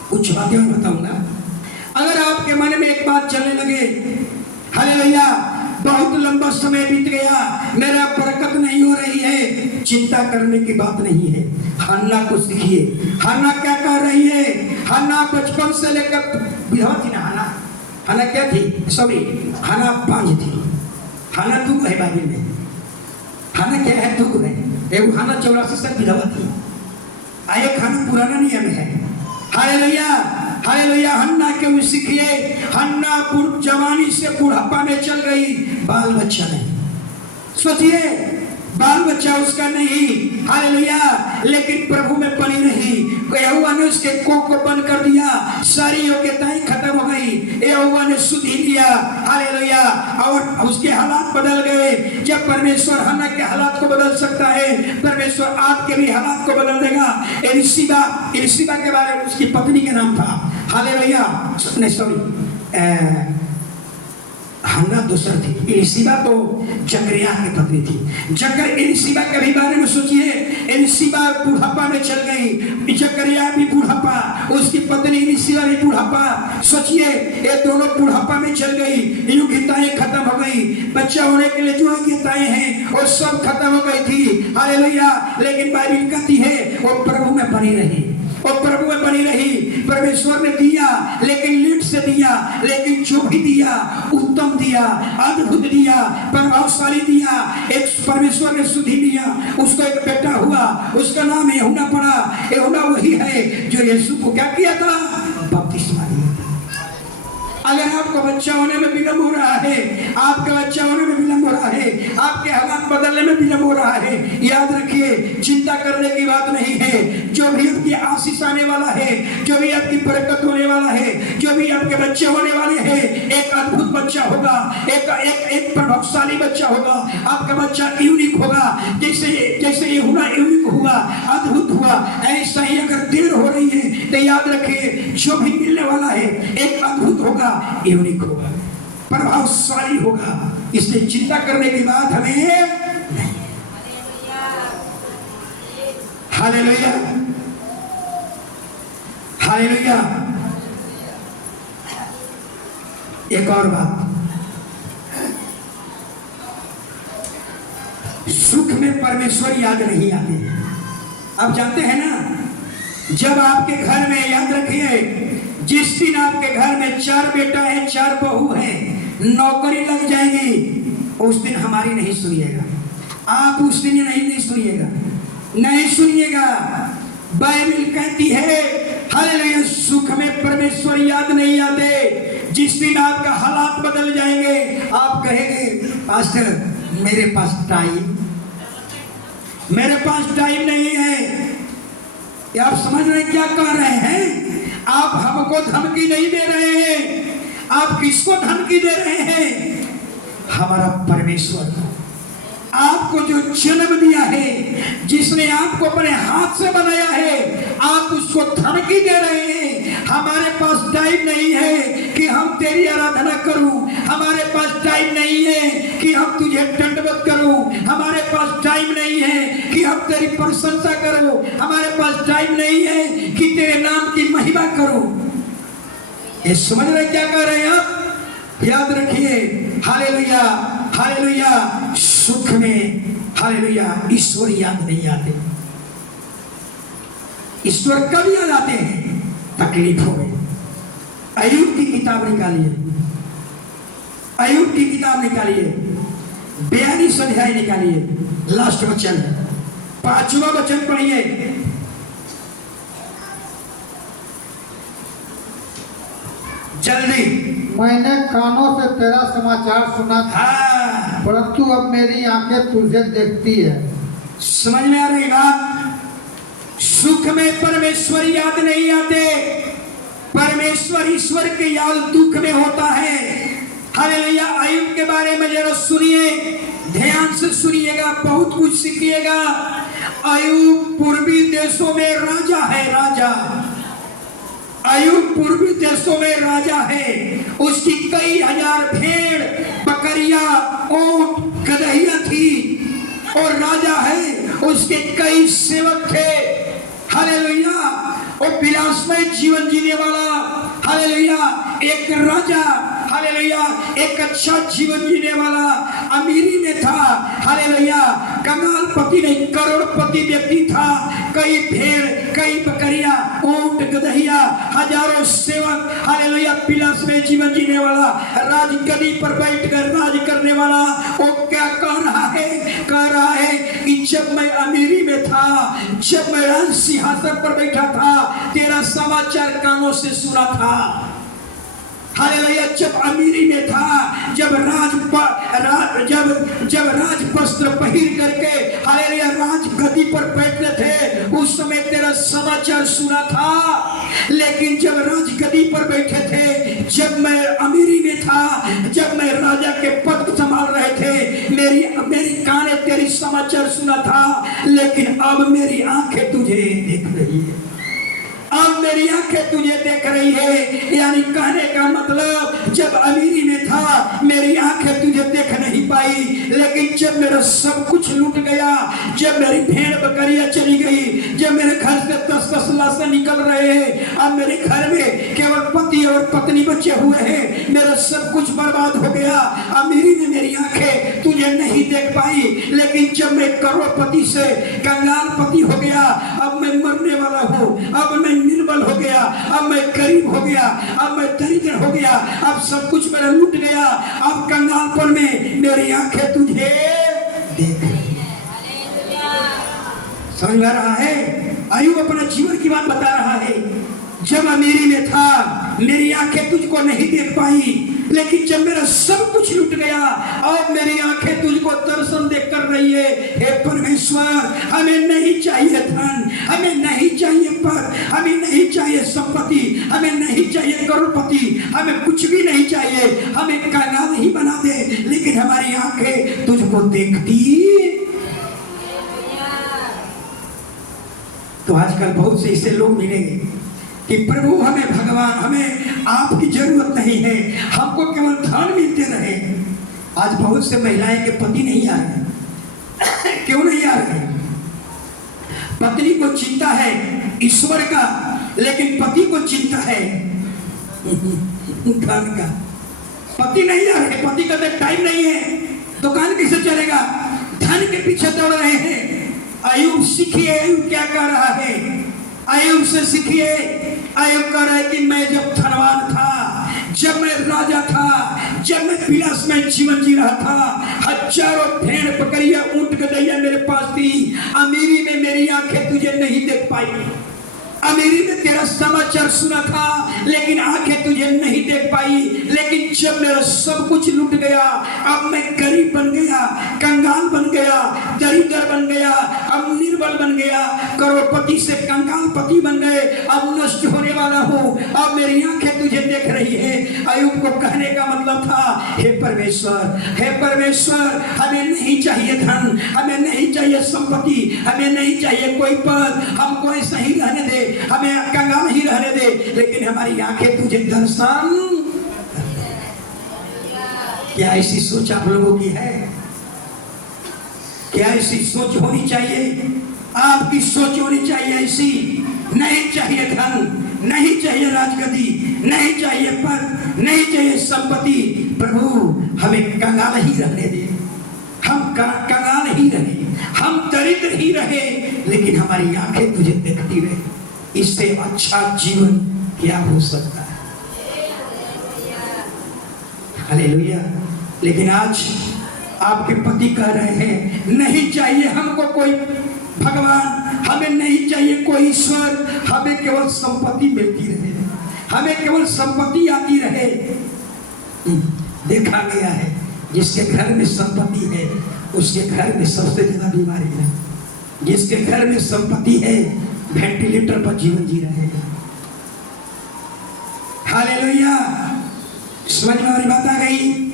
कुछ बातें मैं बताऊंगा। अगर आपके मन में एक बात चलने लगे हालेलुया बहुत लंबा समय बीत गया, मेरा बरकत नहीं हो रही है, चिंता करने की बात नहीं है। हन्ना को सीखिए। हन्ना क्या कर रही है? हन्ना बचपन से लेकर विधवा थी ना। हन्ना क्या थी? सॉरी, हन्ना बांझ थी। हन्ना दुख है बाइबल में। हन्ना क्या है? दुख है। एक हन्ना 84 साल विधवा थी, एक हन्ना पुराना नियम है। Hallelujah hallelujah. हन्ना के सीखिए। हन्ना जवानी से बुढ़ापा में चल गई, बाल बच्चा नहीं। सोचिए बाल बच्चा उसका नहीं, हालेलुया, लेकिन प्रभु में बनी रही। यहोवा ने उसके कोख को बंद कर दिया, सारी योग्यताएं खत्म हो गई, यहोवा ने सुधि लिया, हालेलुया, और उसके हालात बदल गए। जब परमेश्वर हन्ना के हालात को बदल सकता है, परमेश्वर आपके भी हालात को बदल देगा। एलिशिबा के बारे में उसकी पत्नी का नाम था, हालेलुया, नहीं सॉरी हन्ना दूसरा थी, एलिशिबा तो जकरिया की पत्नी थी। एलिशिबा के भी बारे में सोचिए। एलिशिबा बुढ़ापा में चल गई, जकरिया भी बुढ़ापा, उसकी पत्नी एलिशिबा भी बुढ़ापा। सोचिए ये दोनों बुढ़ापा में चल गई, योग्यताएं खत्म हो गई, बच्चा होने के लिए जो योग्यताएं हैं वो सब खत्म हो गई थी, हालेलुया। लेकिन बाइबल कहती है वो प्रभु में बनी रही, और प्रभु में बनी रही। परमेश्वर ने दिया लेकिन लेट से दिया, लेकिन जो भी दिया उत्तम दिया, अद्भुत दिया, प्रभावशाली दिया। एक परमेश्वर ने सुधि दिया, उसको एक बेटा हुआ, उसका नाम यूहन्ना पड़ा। यूहन्ना वही है जो यीशु को क्या किया था? बपतिस्मा दिया। अगर आपको बच्चा होने में विलंब हो रहा है, आपके बच्चा होने में विलंब हो रहा है, आपके हालात बदलने में विलंब हो रहा है, याद रखिए चिंता करने की बात नहीं है। जो भी आपकी आशीष आने वाला है, जो भी आपकी बरकत होने वाला है, जो भी आपके बच्चे होने वाले हैं, एक अद्भुत बच्चा होगा, एक प्रभावशाली बच्चा होगा। आपका बच्चा यूनिक होगा, जैसे यूना यूनिक हुआ, अद्भुत हुआ, ऐसा ही अगर देर हो रही है तो याद रखिए जो भी मिलने वाला है एक अद्भुत होगा, यूनिक होगा, प्रभावशाली होगा। इसलिए चिंता करने की बात हमें। Hallelujah, hallelujah. एक और बात, सुख में परमेश्वर याद नहीं आते। आप जानते हैं ना, जब आपके घर में, याद रखिए, जिस दिन आपके घर में 4 बेटा है, 4 बहू है, नौकरी लग जाएगी, उस दिन हमारी नहीं सुनिएगा। आप उस दिन नहीं सुनिएगा, नहीं सुनिएगा। बाइबल कहती है हालेलुया, सुख में परमेश्वर याद नहीं आते। जिस दिन आपका हालात बदल जाएंगे, आप कहेंगे पास्टर मेरे पास टाइम नहीं है। आप समझ रहे क्या कह रहे हैं? आप हमको धमकी नहीं दे रहे हैं। आप किसको धमकी दे रहे हैं? हमारा परमेश्वर, आपको जो जन्म दिया है, जिसने आपको अपने हाथ से बनाया है, आप उसको धमकी दे रहे हैं। हमारे पास टाइम नहीं है कि हम तेरी आराधना करूं, हमारे पास टाइम नहीं है कि हम तुझे दंडवत करूं, हमारे पास टाइम नहीं है कि हम तेरी प्रशंसा करूं, हमारे पास टाइम नहीं है कि तेरे नाम की महिमा करूं। ये समझ रहे क्या कह रहे हैं आप? याद रखिए, हालेलुया, हालेलुया, सुख में हालेलुया ईश्वर याद नहीं आते। ईश्वर कब याद आते हैं? तकलीफों में। अय्यूब की किताब निकालिए, अय्यूब की किताब निकालिए, 42 अध्याय निकालिए, लास्ट वचन, 5वां वचन पढ़िए। जल्दी। मैंने कानों से तेरा समाचार सुना था, हाँ, परंतु अब मेरी आंखें तुझे देखती है। समझ में आ रही बात? सुख में परमेश्वर याद नहीं आते। परमेश्वर, ईश्वर के याद दुख में होता है। हालेलुया। अय्यूब के बारे में जरा सुनिए, ध्यान से सुनिएगा, बहुत कुछ सीखिएगा। अय्यूब पूर्वी देशों में राजा है, राजा। अय्यूब पूर्वी देशों में राजा है। उसकी कई हजार भेड़, बकरियां, ऊंट, गदहियां थी और राजा है। उसके कई सेवक थे। हालेलुया। और विलासमय जीवन जीने वाला, हालेलुया, एक राजा, हालेलुया, एक अच्छा जीवन जीने वाला अमीरी में था। हालेलुया। कंगालपति नहीं, करोड़पति व्यक्ति था। कई भेड़, कई बकरियां, ऊंट, गदहिया, हजारों सेवक, हालेलुया, विलास में जीवन जीने वाला, राजगद्दी पर बैठकर राज करने वाला। वो क्या कह रहा है? कह रहा है कि जब मैं अमीरी में था, जब मैं राज सिंहासन पर बैठा था, तेरा समाचार कानों से सुना था। हालेलुया। जब अमीरी में था, जब राज वस्त्र पहिर करके हालेलुया राज गद्दी पर बैठते थे, उस समय तेरा समाचार सुना था। लेकिन जब राज गद्दी पर बैठे थे, जब मैं अमीरी में था, जब मैं राजा के पद संभाल रहे थे, मेरी काने तेरी समाचार सुना था। लेकिन अब मेरी आंखें तुझे देख रही है, अब मेरी आंखें तुझे देख रही है। यानी कहने का मतलब, जब अमीरी में था मेरी आंखें तुझे देख नहीं पाई, लेकिन जब मेरा सब कुछ लूट गया, जब मेरी भेड़ बकरियां चली गई, जब मेरे घर से 10-10 लाशें निकल रहे हैं, अब मेरे घर में केवल पति और पत्नी बचे हुए हैं, मेरा सब कुछ बर्बाद हो गया। अमीरी में मेरी आंखें तुझे नहीं देख पाई, लेकिन जब मैं करोड़पति से कंगालपति हो गया, अब मैं मरने वाला हूँ, अब मैं निर्बल हो गया, अब मैं गरीब हो गया, अब मैं दरिद्र हो गया, अब सब कुछ मेरा लूट गया। अब कंगालपन में मेरी आंखें तुझे देख रही है। समझ आ रहा है? अय्यूब अपना जीवन की बात बता रहा है। जब अमीरी में था मेरी आंखें तुझको नहीं देख पाई, लेकिन जब मेरा सब कुछ लुट गया और मेरी आंखें तुझको दर्शन देख कर रही है। हे परमेश्वर, हमें नहीं चाहिए धन, हमें नहीं चाहिए पद, हमें नहीं चाहिए संपत्ति, हमें नहीं चाहिए करोड़पति, हमें कुछ भी नहीं चाहिए, हमें कंगाल ही बना दे, लेकिन हमारी आंखें तुझको देखती। तो आजकल बहुत से ऐसे लोग मिलेंगे कि प्रभु हमें भगवान, हमें आपकी जरूरत नहीं है, हमको केवल धन मिलते रहे। आज बहुत से महिलाएं के पति नहीं आ रहे। क्यों नहीं आ रहे? पत्नी को चिंता है ईश्वर का, लेकिन पति को चिंता है धन का। पति नहीं आ रहे, पति का तो टाइम नहीं है, दुकान कैसे चलेगा, धन के पीछे दौड़ रहे हैं। अय्यूब सीखिए, अय्यूब क्या कर रहा है, अय्यूब से सीखिए। अय्यूब कह रहा है कि मैं जब धनवान था, जब मैं राजा था, जब मैं विलास में जीवन जी रहा था, हजारों भेड़ बकरियां ऊंट गदैया मेरे पास थी, अमीरी में मेरी आंखें तुझे नहीं देख पाई, अमीरी में तेरा समाचार सुना था, लेकिन आंखें तुझे नहीं देख पाई। लेकिन जब मेरा सब कुछ लूट गया, अब मैं गरीब बन गया, कंगाल बन गया, दरिद्र बन गया, अब निर्बल बन गया, करोड़पति से कंगाल पति बन गए, अब नष्ट होने वाला हूँ, अब मेरी आंखें तुझे देख रही है। अय्यूब को कहने का मतलब था, हे परमेश्वर, हे परमेश्वर, हमें नहीं चाहिए धन, हमें नहीं चाहिए संपत्ति, हमें नहीं चाहिए कोई पद, हमको ऐसा ही रहने दे, हमें कंगाल ही रहने दे, लेकिन हमारी आंखें तुझे दर्शन। क्या ऐसी सोच आप लोगों की है? क्या ऐसी सोच होनी चाहिए? आपकी सोच होनी चाहिए ऐसी। नहीं चाहिए धन, नहीं चाहिए राजगद्दी, नहीं चाहिए पद, नहीं चाहिए संपत्ति। प्रभु हमें कंगाल ही रहने दे, हम कंगाल ही रहे, हम दरिद्र ही रहे, लेकिन हमारी आंखें तुझे देखती रहे। इससे अच्छा जीवन क्या हो सकता है? हालेलुया। लेकिन आज आपके पति कह रहे हैं, नहीं चाहिए हमको कोई भगवान, हमें नहीं चाहिए कोई ईश्वर, हमें केवल संपत्ति मिलती रहे, हमें केवल संपत्ति आती रहे। देखा गया है, जिसके घर में संपत्ति है उसके घर में सबसे ज्यादा बीमारी है। जिसके घर में संपत्ति है वेंटिलेटर पर जीवन जी रहे हैं। हालेलुया। समझ में बात आ गई?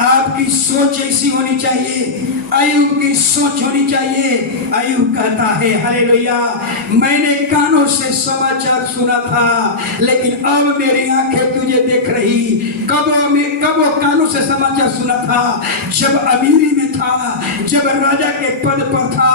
आपकी सोच ऐसी होनी चाहिए, अय्यूब की सोच होनी चाहिए। अय्यूब कहता है, हालेलुया, मैंने कानों से समाचार सुना था, लेकिन अब मेरी आंखें तुझे देख रही। कब वो कानों से समाचार सुना था? जब अमीरी में था, जब राजा के पद पर था,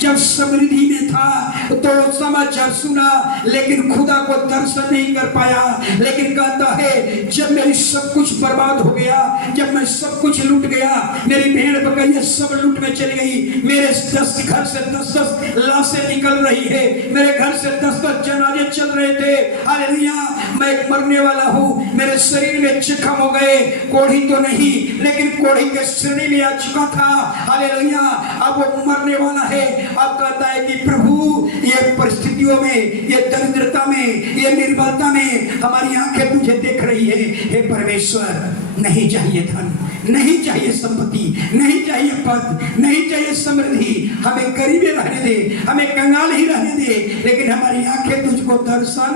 जब समृद्धि में था, तो समाचार सुना, लेकिन खुदा को दर्शन नहीं कर पाया। लेकिन कहता है, जब मेरी सब कुछ बर्बाद हो गया, जब मैं सब कुछ लूट गया, मेरी भेड़ बकरियां सब लूट में चली गई, मेरे घर से 10 लाशें निकल रही है, मेरे घर से 10 जनाजे चल रहे थे। हालेलुया, मैं मरने वाला हूँ, मेरे शरीर में जख्म हो गए, कोढ़ी तो नहीं, लेकिन कोढ़ी के श्रेणी में आ चुका था। हालेलुया, अब वो मरने वाला है। अब कहता है कि प्रभु, ये परिस्थितियों में, ये दरिद्रता में, ये निर्बलता में हमारी आंखें तुझे देख रही है। हे परमेश्वर, नहीं चाहिए धन, नहीं चाहिए संपत्ति, नहीं चाहिए पद, नहीं चाहिए समृद्धि, हमें गरीबी रहने दे, हमें कंगाल ही रहने दे, लेकिन हमारी आंखें तुझको दर्शन।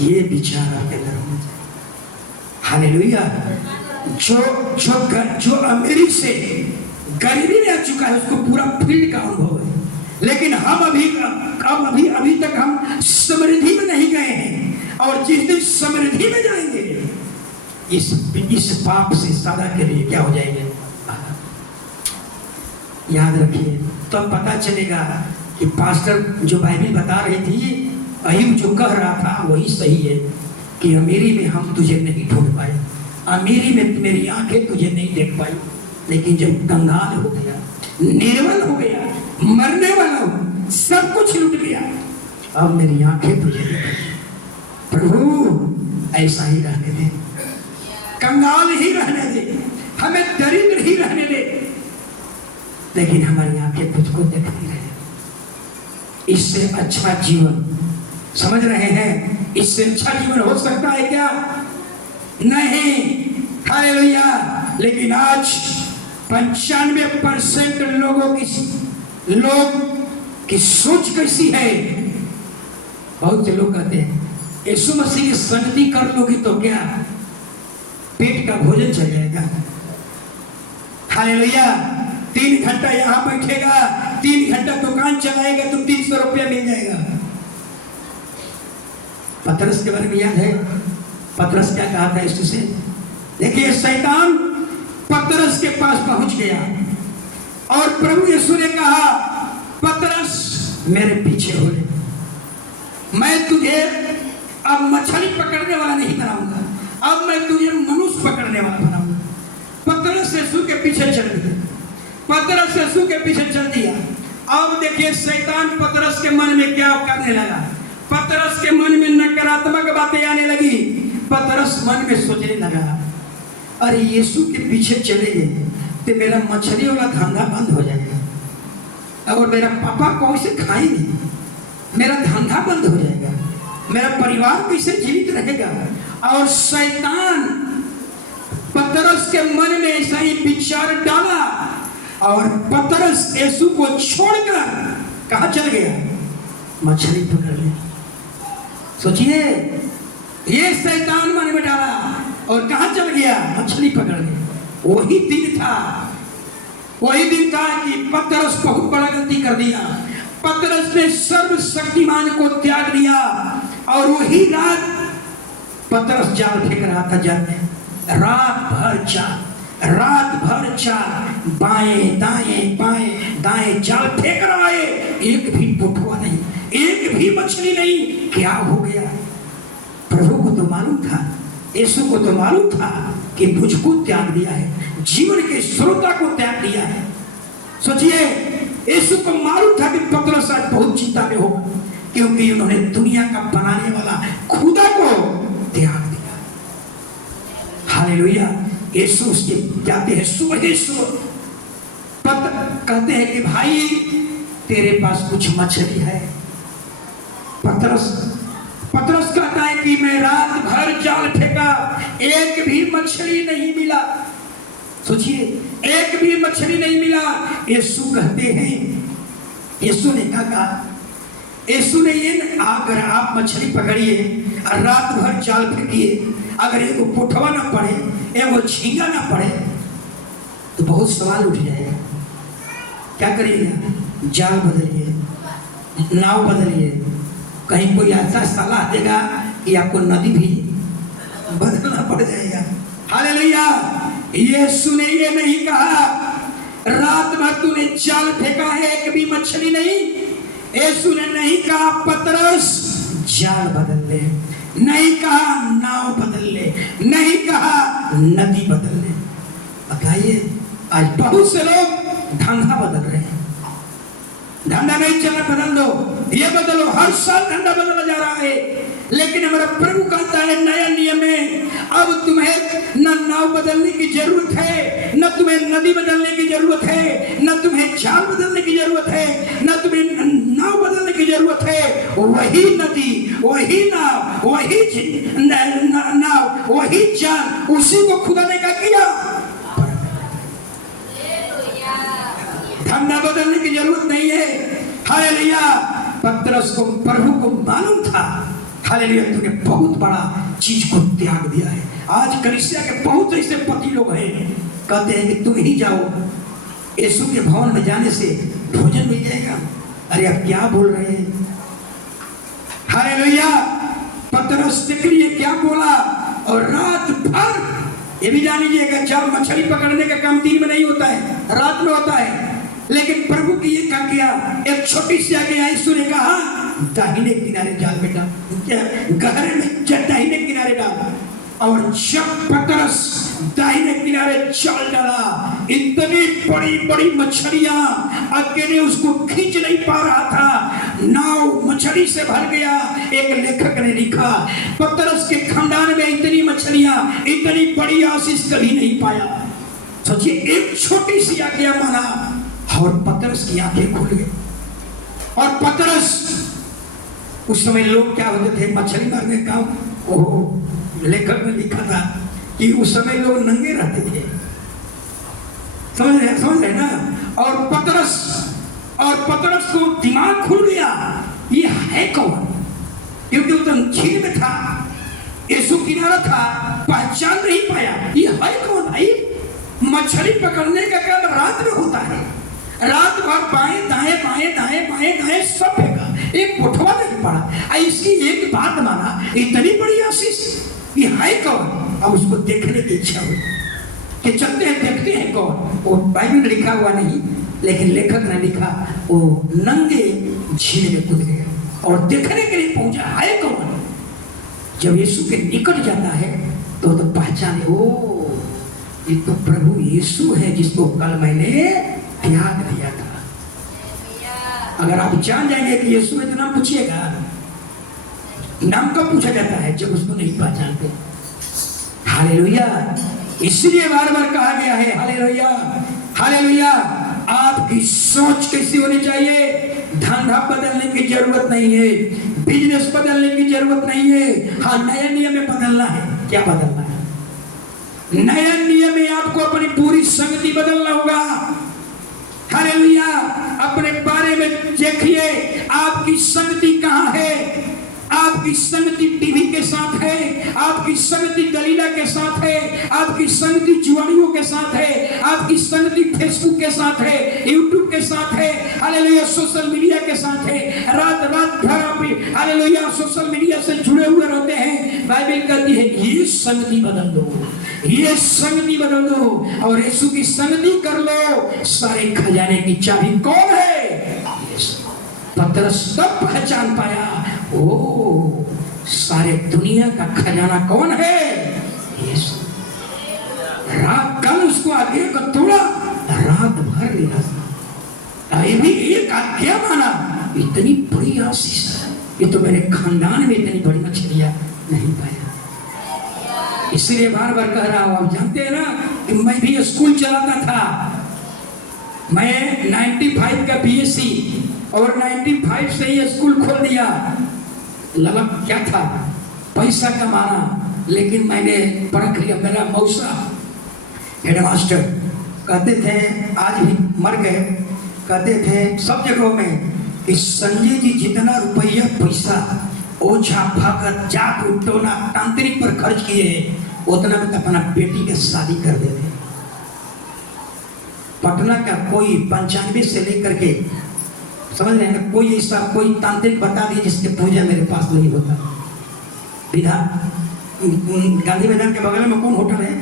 ये विचार आपके अंदर होना चाहिए। हालेलुया। जो अमीरी से गरीबी में आ चुका है, उसको पूरा फील्ड का अनुभव है, लेकिन हम अभी तक हम समृद्धि में नहीं गए हैं। और जिस दिन समृद्धि में जाएंगे, इस पाप से सदा के लिए क्या हो जाएंगे? याद रखिए, तो पता चलेगा कि पास्टर जो बाइबल बता रही थी, अय्यूब जो कह रहा था वही सही है, कि अमीरी में हम तुझे नहीं ढूंढ पाए, अमीरी में मेरी आंखें तुझे नहीं देख पाई, लेकिन जब कंगाल हो गया, निर्बल हो गया, मरने वाला हूं, सब कुछ लूट गया, अब मेरी आंखें तुझे देख। प्रभु ऐसा ही रहने दे, कंगाल ही रहने दे, हमें दरिद्र ही रहने दे, लेकिन हमारी आंखें तुझको देखती रहे। इससे अच्छा जीवन, समझ रहे हैं, इससे अच्छा जीवन हो सकता है क्या? नहीं। हालेलुया। लेकिन आज 95% लोग की सोच कैसी है? बहुत से लोग कहते हैं यीशु मसीह की संगति कर लोगी तो क्या पेट का भोजन चल जाएगा। हालेलुया। 3 घंटा यहाँ बैठेगा, 3 घंटा दुकान चलाएगा तो 300 रुपया मिल जाएगा। पतरस के बारे में याद है? पतरस क्या कहा था यीशु से? देखिए, शैतान पतरस के पास पहुंच गया और प्रभु यीशु ने कहा, पतरस मेरे पीछे हो ले, मैं तुझे अब मछली पकड़ने वाला नहीं बनाऊंगा, अब मैं तुझे मनुष्य पकड़ने वाला बनाऊंगा। पतरस यीशु के पीछे चल दिया, पतरस यीशु के पीछे चल दिया। अब देखिए शैतान पतरस के मन में क्या करने लगा। पतरस के मन में नकारात्मक बातें आने लगी। पतरस मन में सोचने लगा, अरे यीशु के पीछे चले गए तो मेरा मछली वाला धंधा बंद हो जाएगा और मेरा पापा कौन से खाएंगे, मेरा धंधा बंद हो जाएगा, मेरा परिवार कैसे जीवित रहेगा। और शैतान पतरस के मन में ऐसा ही विचार डाला और पतरस यीशु को छोड़कर कहाँ चल गया? मछली पकड़ने। सोचिए, ये शैतान मन में डाला और कहाँ चल गया? मछली पकड़ने। वही दिन था कि पतरस बहुत बड़ा गलती कर दिया। पतरस ने सर्वशक्तिमान को त्याग दिया और वही रात पतरस जाल फेंक रहा था जल में। रात भर चाल, बाएं दाएं जाल फेंक रहा है, एक भी पुठवा नहीं, एक भी मछली नहीं। क्या हो गया? प्रभु को तो मालूम था, यीशु को तो मालूम था कि मुझको त्याग दिया है, जीवन के स्रोता को त्याग दिया है। सोचिए, यीशु को मालूम था कि पतरस आज बहुत चिंता में हो, क्योंकि उन्होंने दुनिया का बनाने वाला खुदा को त्याग दिया। हालेलुया। यीशु उसके कहते हैं सुबह कहते हैं कि भाई तेरे पास कुछ मछली है। पतरस कहता है कि मैं रात भर जाल फेंका, एक भी मछली नहीं मिला। सोचिए, एक भी मछली नहीं मिला। यीशु कहते हैं, यीशु ने क्या कहा? यीशु ने ये, अगर आप मछली पकड़िए और रात भर जाल फेंकिए, अगर एगो पुठवा ना पड़े, एगो झींगा ना पड़े तो बहुत सवाल उठ जाएगा। क्या करिएगा? जाल बदलिए, नाव बदलिए। कहीं कोई ऐसा सलाह देगा कि आपको नदी भी बदलना पड़ जाएगा। हालेलुया। यीशु ने ये नहीं कहा रात भर तूने जाल फेंका है, एक भी मछली नहीं। यीशु ने नहीं कहा पतरस जाल बदल ले, नहीं कहा नाव बदल ले, नहीं कहा नदी बदल ले। बताइए, आज बहुत से लोग धंधा बदल रहे हैं। धंधा नहीं चलना, बदल दो, ये बदलो। हर साल धंधा बदला जा रहा है, लेकिन हमारा प्रभु कहता है नया नियम में अब तुम्हें न नाव बदलने की जरूरत है, न तुम्हें नदी बदलने की जरूरत है, न तुम्हें जाल बदलने की जरूरत है, न तुम्हें नाव बदलने की जरूरत है। वही नदी, वही नाव, वही जाल, उसी को खुदा ने क्या किया? धंधा बदलने की जरूरत नहीं है। हालेलुया। पतरस को, प्रभु को मालूम था, हालेलुया, तूने बहुत बड़ा चीज को त्याग दिया है। आज कलीसिया के बहुत ऐसे पति लोग हैं, कहते हैं कि तुम ही जाओ, यीशु के भवन में जाने से भोजन मिल जाएगा। अरे आप क्या बोल रहे हैं? हालेलुया। पतरस के लिए क्या बोला? और रात भर, ये भी जान लीजिएगा, जब मछली पकड़ने का काम दिन में नहीं होता है, रात में होता है। लेकिन प्रभु की ये क्या किया? एक छोटी सी आगे यीशु ने कहा दाहिने किनारे जाल में डाल, गहरे में दाहिने किनारे डाल। और जब पतरस दाहिने किनारे जाल डाला, इतनी बड़ी बड़ी मछलियां, अकेले उसको खींच नहीं पा रहा था, नाव मछली से भर गया। एक लेखक ने लिखा, पतरस के खानदान में इतनी मछलियां, इतनी बड़ी आशीष कभी नहीं पाया। सोचिए, एक छोटी सी आज्ञा माना और पतरस की आंखें खुल गई। और पतरस, उस समय लोग क्या होते थे, मछली मारने का काम। ओह, लेखक ने लिखा था कि उस समय लोग नंगे रहते थे, समझ रहे ना। और पतरस को दिमाग खुल गया, ये है कौन, क्योंकि वो तो झील में था, यीशु किनारा था, पहचान नहीं पाया ये है कौन। भाई मछली पकड़ने का काम रात में होता है, रात भर बाएं दाएं बाएं दाएं बाएं दाएं सब फेंका, एक पुठवा नहीं पड़ा। इसकी एक बात माना, इतनी बड़ी आशीष, ये है कौन। अब उसको देखने की इच्छा हुई कि चलते हैं देखते हैं कौन। वो बाइबल में लिखा हुआ नहीं, लेकिन लेखक ने लिखा, वो नंगे झील में कूद गया और देखने के लिए पहुंचा, है कौन। जब यीशु के निकट जाता है तो पहचाने, ओ ये तो प्रभु यीशु है जिसको कल मैंने त्याग दिया था। अगर आप जान जाएंगे कि यीशु है तो नाम पूछिएगा। नाम कब पूछा जाता है, जब उसको नहीं पहचानते। हालेलुया। इसलिए बार बार कहा गया है, हालेलुया हालेलुया। आपकी सोच कैसी होनी चाहिए। धंधा बदलने की जरूरत नहीं है, बिजनेस बदलने की जरूरत नहीं है। हाँ, नया नियम में बदलना है। क्या बदलना है? नया नियम में आपको अपनी पूरी संगति बदलना होगा। हालेलुया। अपने बारे में देखिए, आपकी संगति कहाँ है। आपकी संगति टीवी के साथ है, आपकी संगति दलीला के साथ है, आपकी संगति जुआड़ियों के साथ है, आपकी संगति फेसबुक के साथ है, यूट्यूब के साथ है, हालेलुया, सोशल मीडिया के साथ है। रात रात भर आप हालेलुया सोशल मीडिया से जुड़े हुए रहते हैं। बाइबल कहती है ये संगति बदल दो, ये संगति बदल दो और यीशु की संगति कर लो। सारे खजाने की चाबी कौन है? पतरस तब पहचान पाया, ओ सारे दुनिया का खजाना कौन है? यीशु। रात कल उसको आगे को तोड़ा, रात भर निराशा। भी एक क्या माना, इतनी बड़ी आशीष, ये तो मेरे खानदान में इतनी बड़ी मछलियां नहीं पाया। इसलिए बार बार कह रहा हूं, आप जानते हैं ना कि मैं भी स्कूल चलाता था। मैं 95 का बीएससी और 95 से ही स्कूल खोल दिया। लगा क्या था, पैसा कमाना। लेकिन मैंने परख लिया, मेरा मौसा हेडमास्टर कहते थे, आज भी मर गए, कहते थे सब जगहों में कि संजय जी जितना रुपया पैसा ओझा भगत जाप टोना तांत्रिक पर खर्च किए, उतना में तो अपना बेटी के शादी कर देते। पटना का कोई 95 से लेकर के, समझ रहे हैं, कोई ऐसा कोई तांत्रिक बता दिए जिसके पूजा मेरे पास नहीं होता। विधान गांधी मैदान के बगल में कौन होटल है?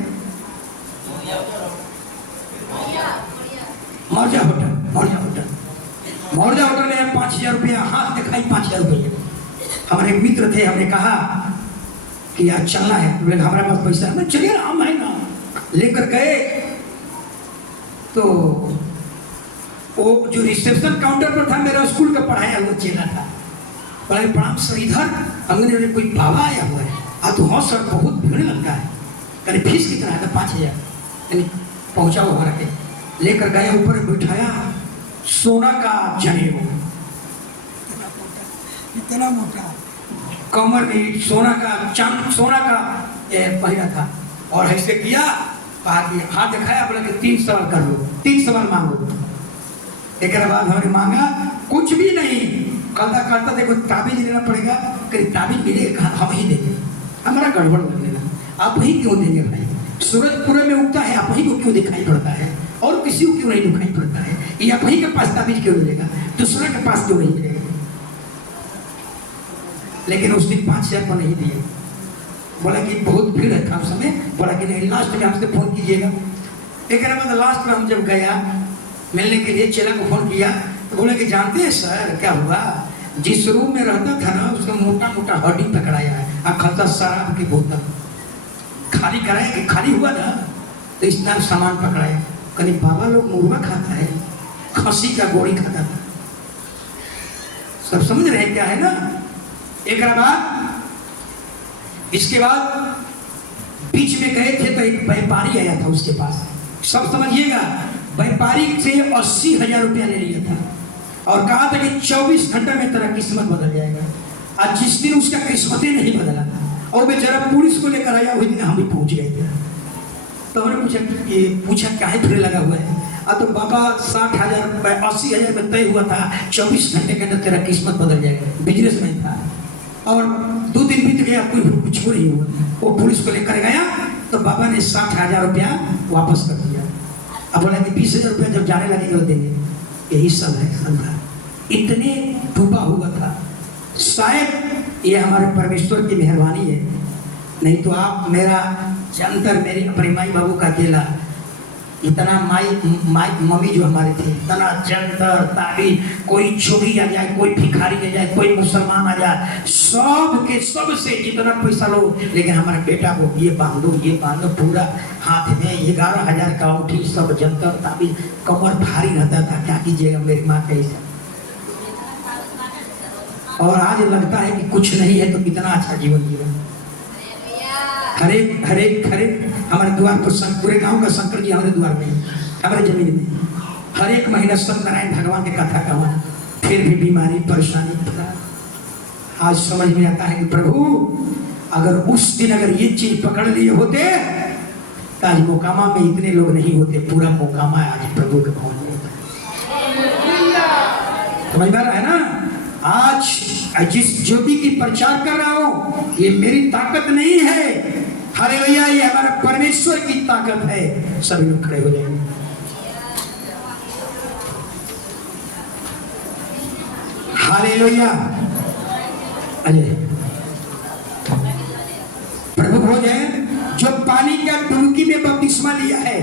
मौर्जा होटल। मौर्जा होटल में 5000 रुपया, हाथ दिखाई 5000 रुपया। हमारे एक मित्र थे, हमने कहा कि यार चलना है, हमारे पास पैसा है, चलिए हम आएगा। लेकर गए तो वो जो रिसेप्शन काउंटर पर था, मेरा स्कूल का पढ़ाया हुआ चेला था। बड़े प्रणाम सर, इधर अंग्रेजी में कोई बाबा आया हुआ है। तो हाँ सर, बहुत भीड़ लगता है। कहने फीस कितना है? 5000। यानी पहुँचा वो घर के, लेकर गया, ऊपर बिठाया, सोना का जनेऊ, इतना मोटा, कमर में सोना का पहना था। और ऐसे किया, कहा कि हाथ दिखाया, बोला कि 3 सवाल कर लो, 3 सवाल मांगो। एक बाद हमने मांगा, कुछ भी नहीं। करता देखो ताबीज लेना पड़ेगा, कहीं ताबीज मिलेगा, हम ही देंगे। हमारा गड़बड़ लगने लगा, आप ही क्यों देंगे भाई? सूरज पूरे में उगता है, आप ही को क्यों दिखाई पड़ता है? और किसी को क्यों नहीं दिखाई पड़ता है? ये आप ही के पास ताबीज क्यों मिलेगा, दूसरे के पास क्यों नहीं मिलेगा? लेकिन उस दिन 5000 को नहीं दिए। बोला कि बहुत भीड़ था उस समय। बोला कि नहीं, लास्ट में हमसे फोन कीजिएगा। एक बाद लास्ट में हम जब गया मिलने के लिए, चेला को फोन किया तो बोले कि जानते हैं सर क्या हुआ, जिस रूम में रहता था ना, उसका मोटा मोटा हड्डी पकड़ाया है, खाता शराब की बोतल खाली कराया कि खाली हुआ ना, तो इतना सामान पकड़ाया। कहीं बाबा लोग मुर्गा खाता है, खसी का गोली खाता था। सब समझ रहे क्या है ना। एक बाद इसके बाद बीच में गए थे तो एक व्यापारी आया था उसके पास। सब समझिएगा, व्यापारी से 80,000 रुपया ले लिया था। और कहा था कि 24 घंटे में तेरा किस्मत बदल जाएगा। आज जिस दिन उसका किस्मत ही नहीं बदला और बेचारा पुलिस को लेकर आया, उस दिन हम भी पहुंच गए थे। तो हमने पूछा काहे फिर लगा हुआ है? तो बाबा 60,000 80,000 में तय हुआ था, 24 घंटे के अंदर तेरा किस्मत बदल जाएगा। बिजनेस में था और 2 दिन बीत गया, कोई कुछ नहीं हुआ। वो पुलिस को लेकर गया तो बाबा ने 60,000 रुपया वापस कर दिया। अब बोला कि 20,000 रुपया जब जाने लगेगा वो देंगे। यही सब है संसार, इतने डूबा हुआ था। शायद ये हमारे परमेश्वर की मेहरबानी है, नहीं तो आप मेरा जंतर मेरी अपने माई बाबू का अकेला इतना माई मम्मी जो हमारे थे, इतना जंतर ताबीज, कोई चोरी आ जाए, कोई भिखारी आ जाए, कोई मुसलमान आ जाए, सब के सब से जितना पैसा लो, लेकिन हमारे बेटा को ये बांध दो, पूरा हाथ में 11,000 का अंगूठी, सब जंतर ताबीज, कमर भारी रहता था। क्या कीजिएगा, मेरी माँ कैसे। और आज लगता है कि कुछ नहीं है तो कितना अच्छा जीवन जीवन। हरेक हमारे द्वार पर पूरे गांव का शंकर जी हमारे द्वार में, हमारे जमीन में हर एक महीना सत्यनारायण भगवान की कथा का, फिर भी बीमारी परेशानी। आज समझ में आता है कि प्रभु अगर उस दिन अगर ये चीज पकड़ लिए होते तो आज मोकामा में इतने लोग नहीं होते। पूरा मोकामा आज प्रभु के भवन में समझ में आ रहा है ना। आज जिस ज्योति की प्रचार कर रहा हूं ये मेरी ताकत नहीं है, हालेलुया, ये हमारा परमेश्वर की ताकत है। सभी लोग खड़े हो जाएंगे। हालेलुया। अजय प्रभु भोज है जो पानी का डुबकी में बपतिस्मा लिया है।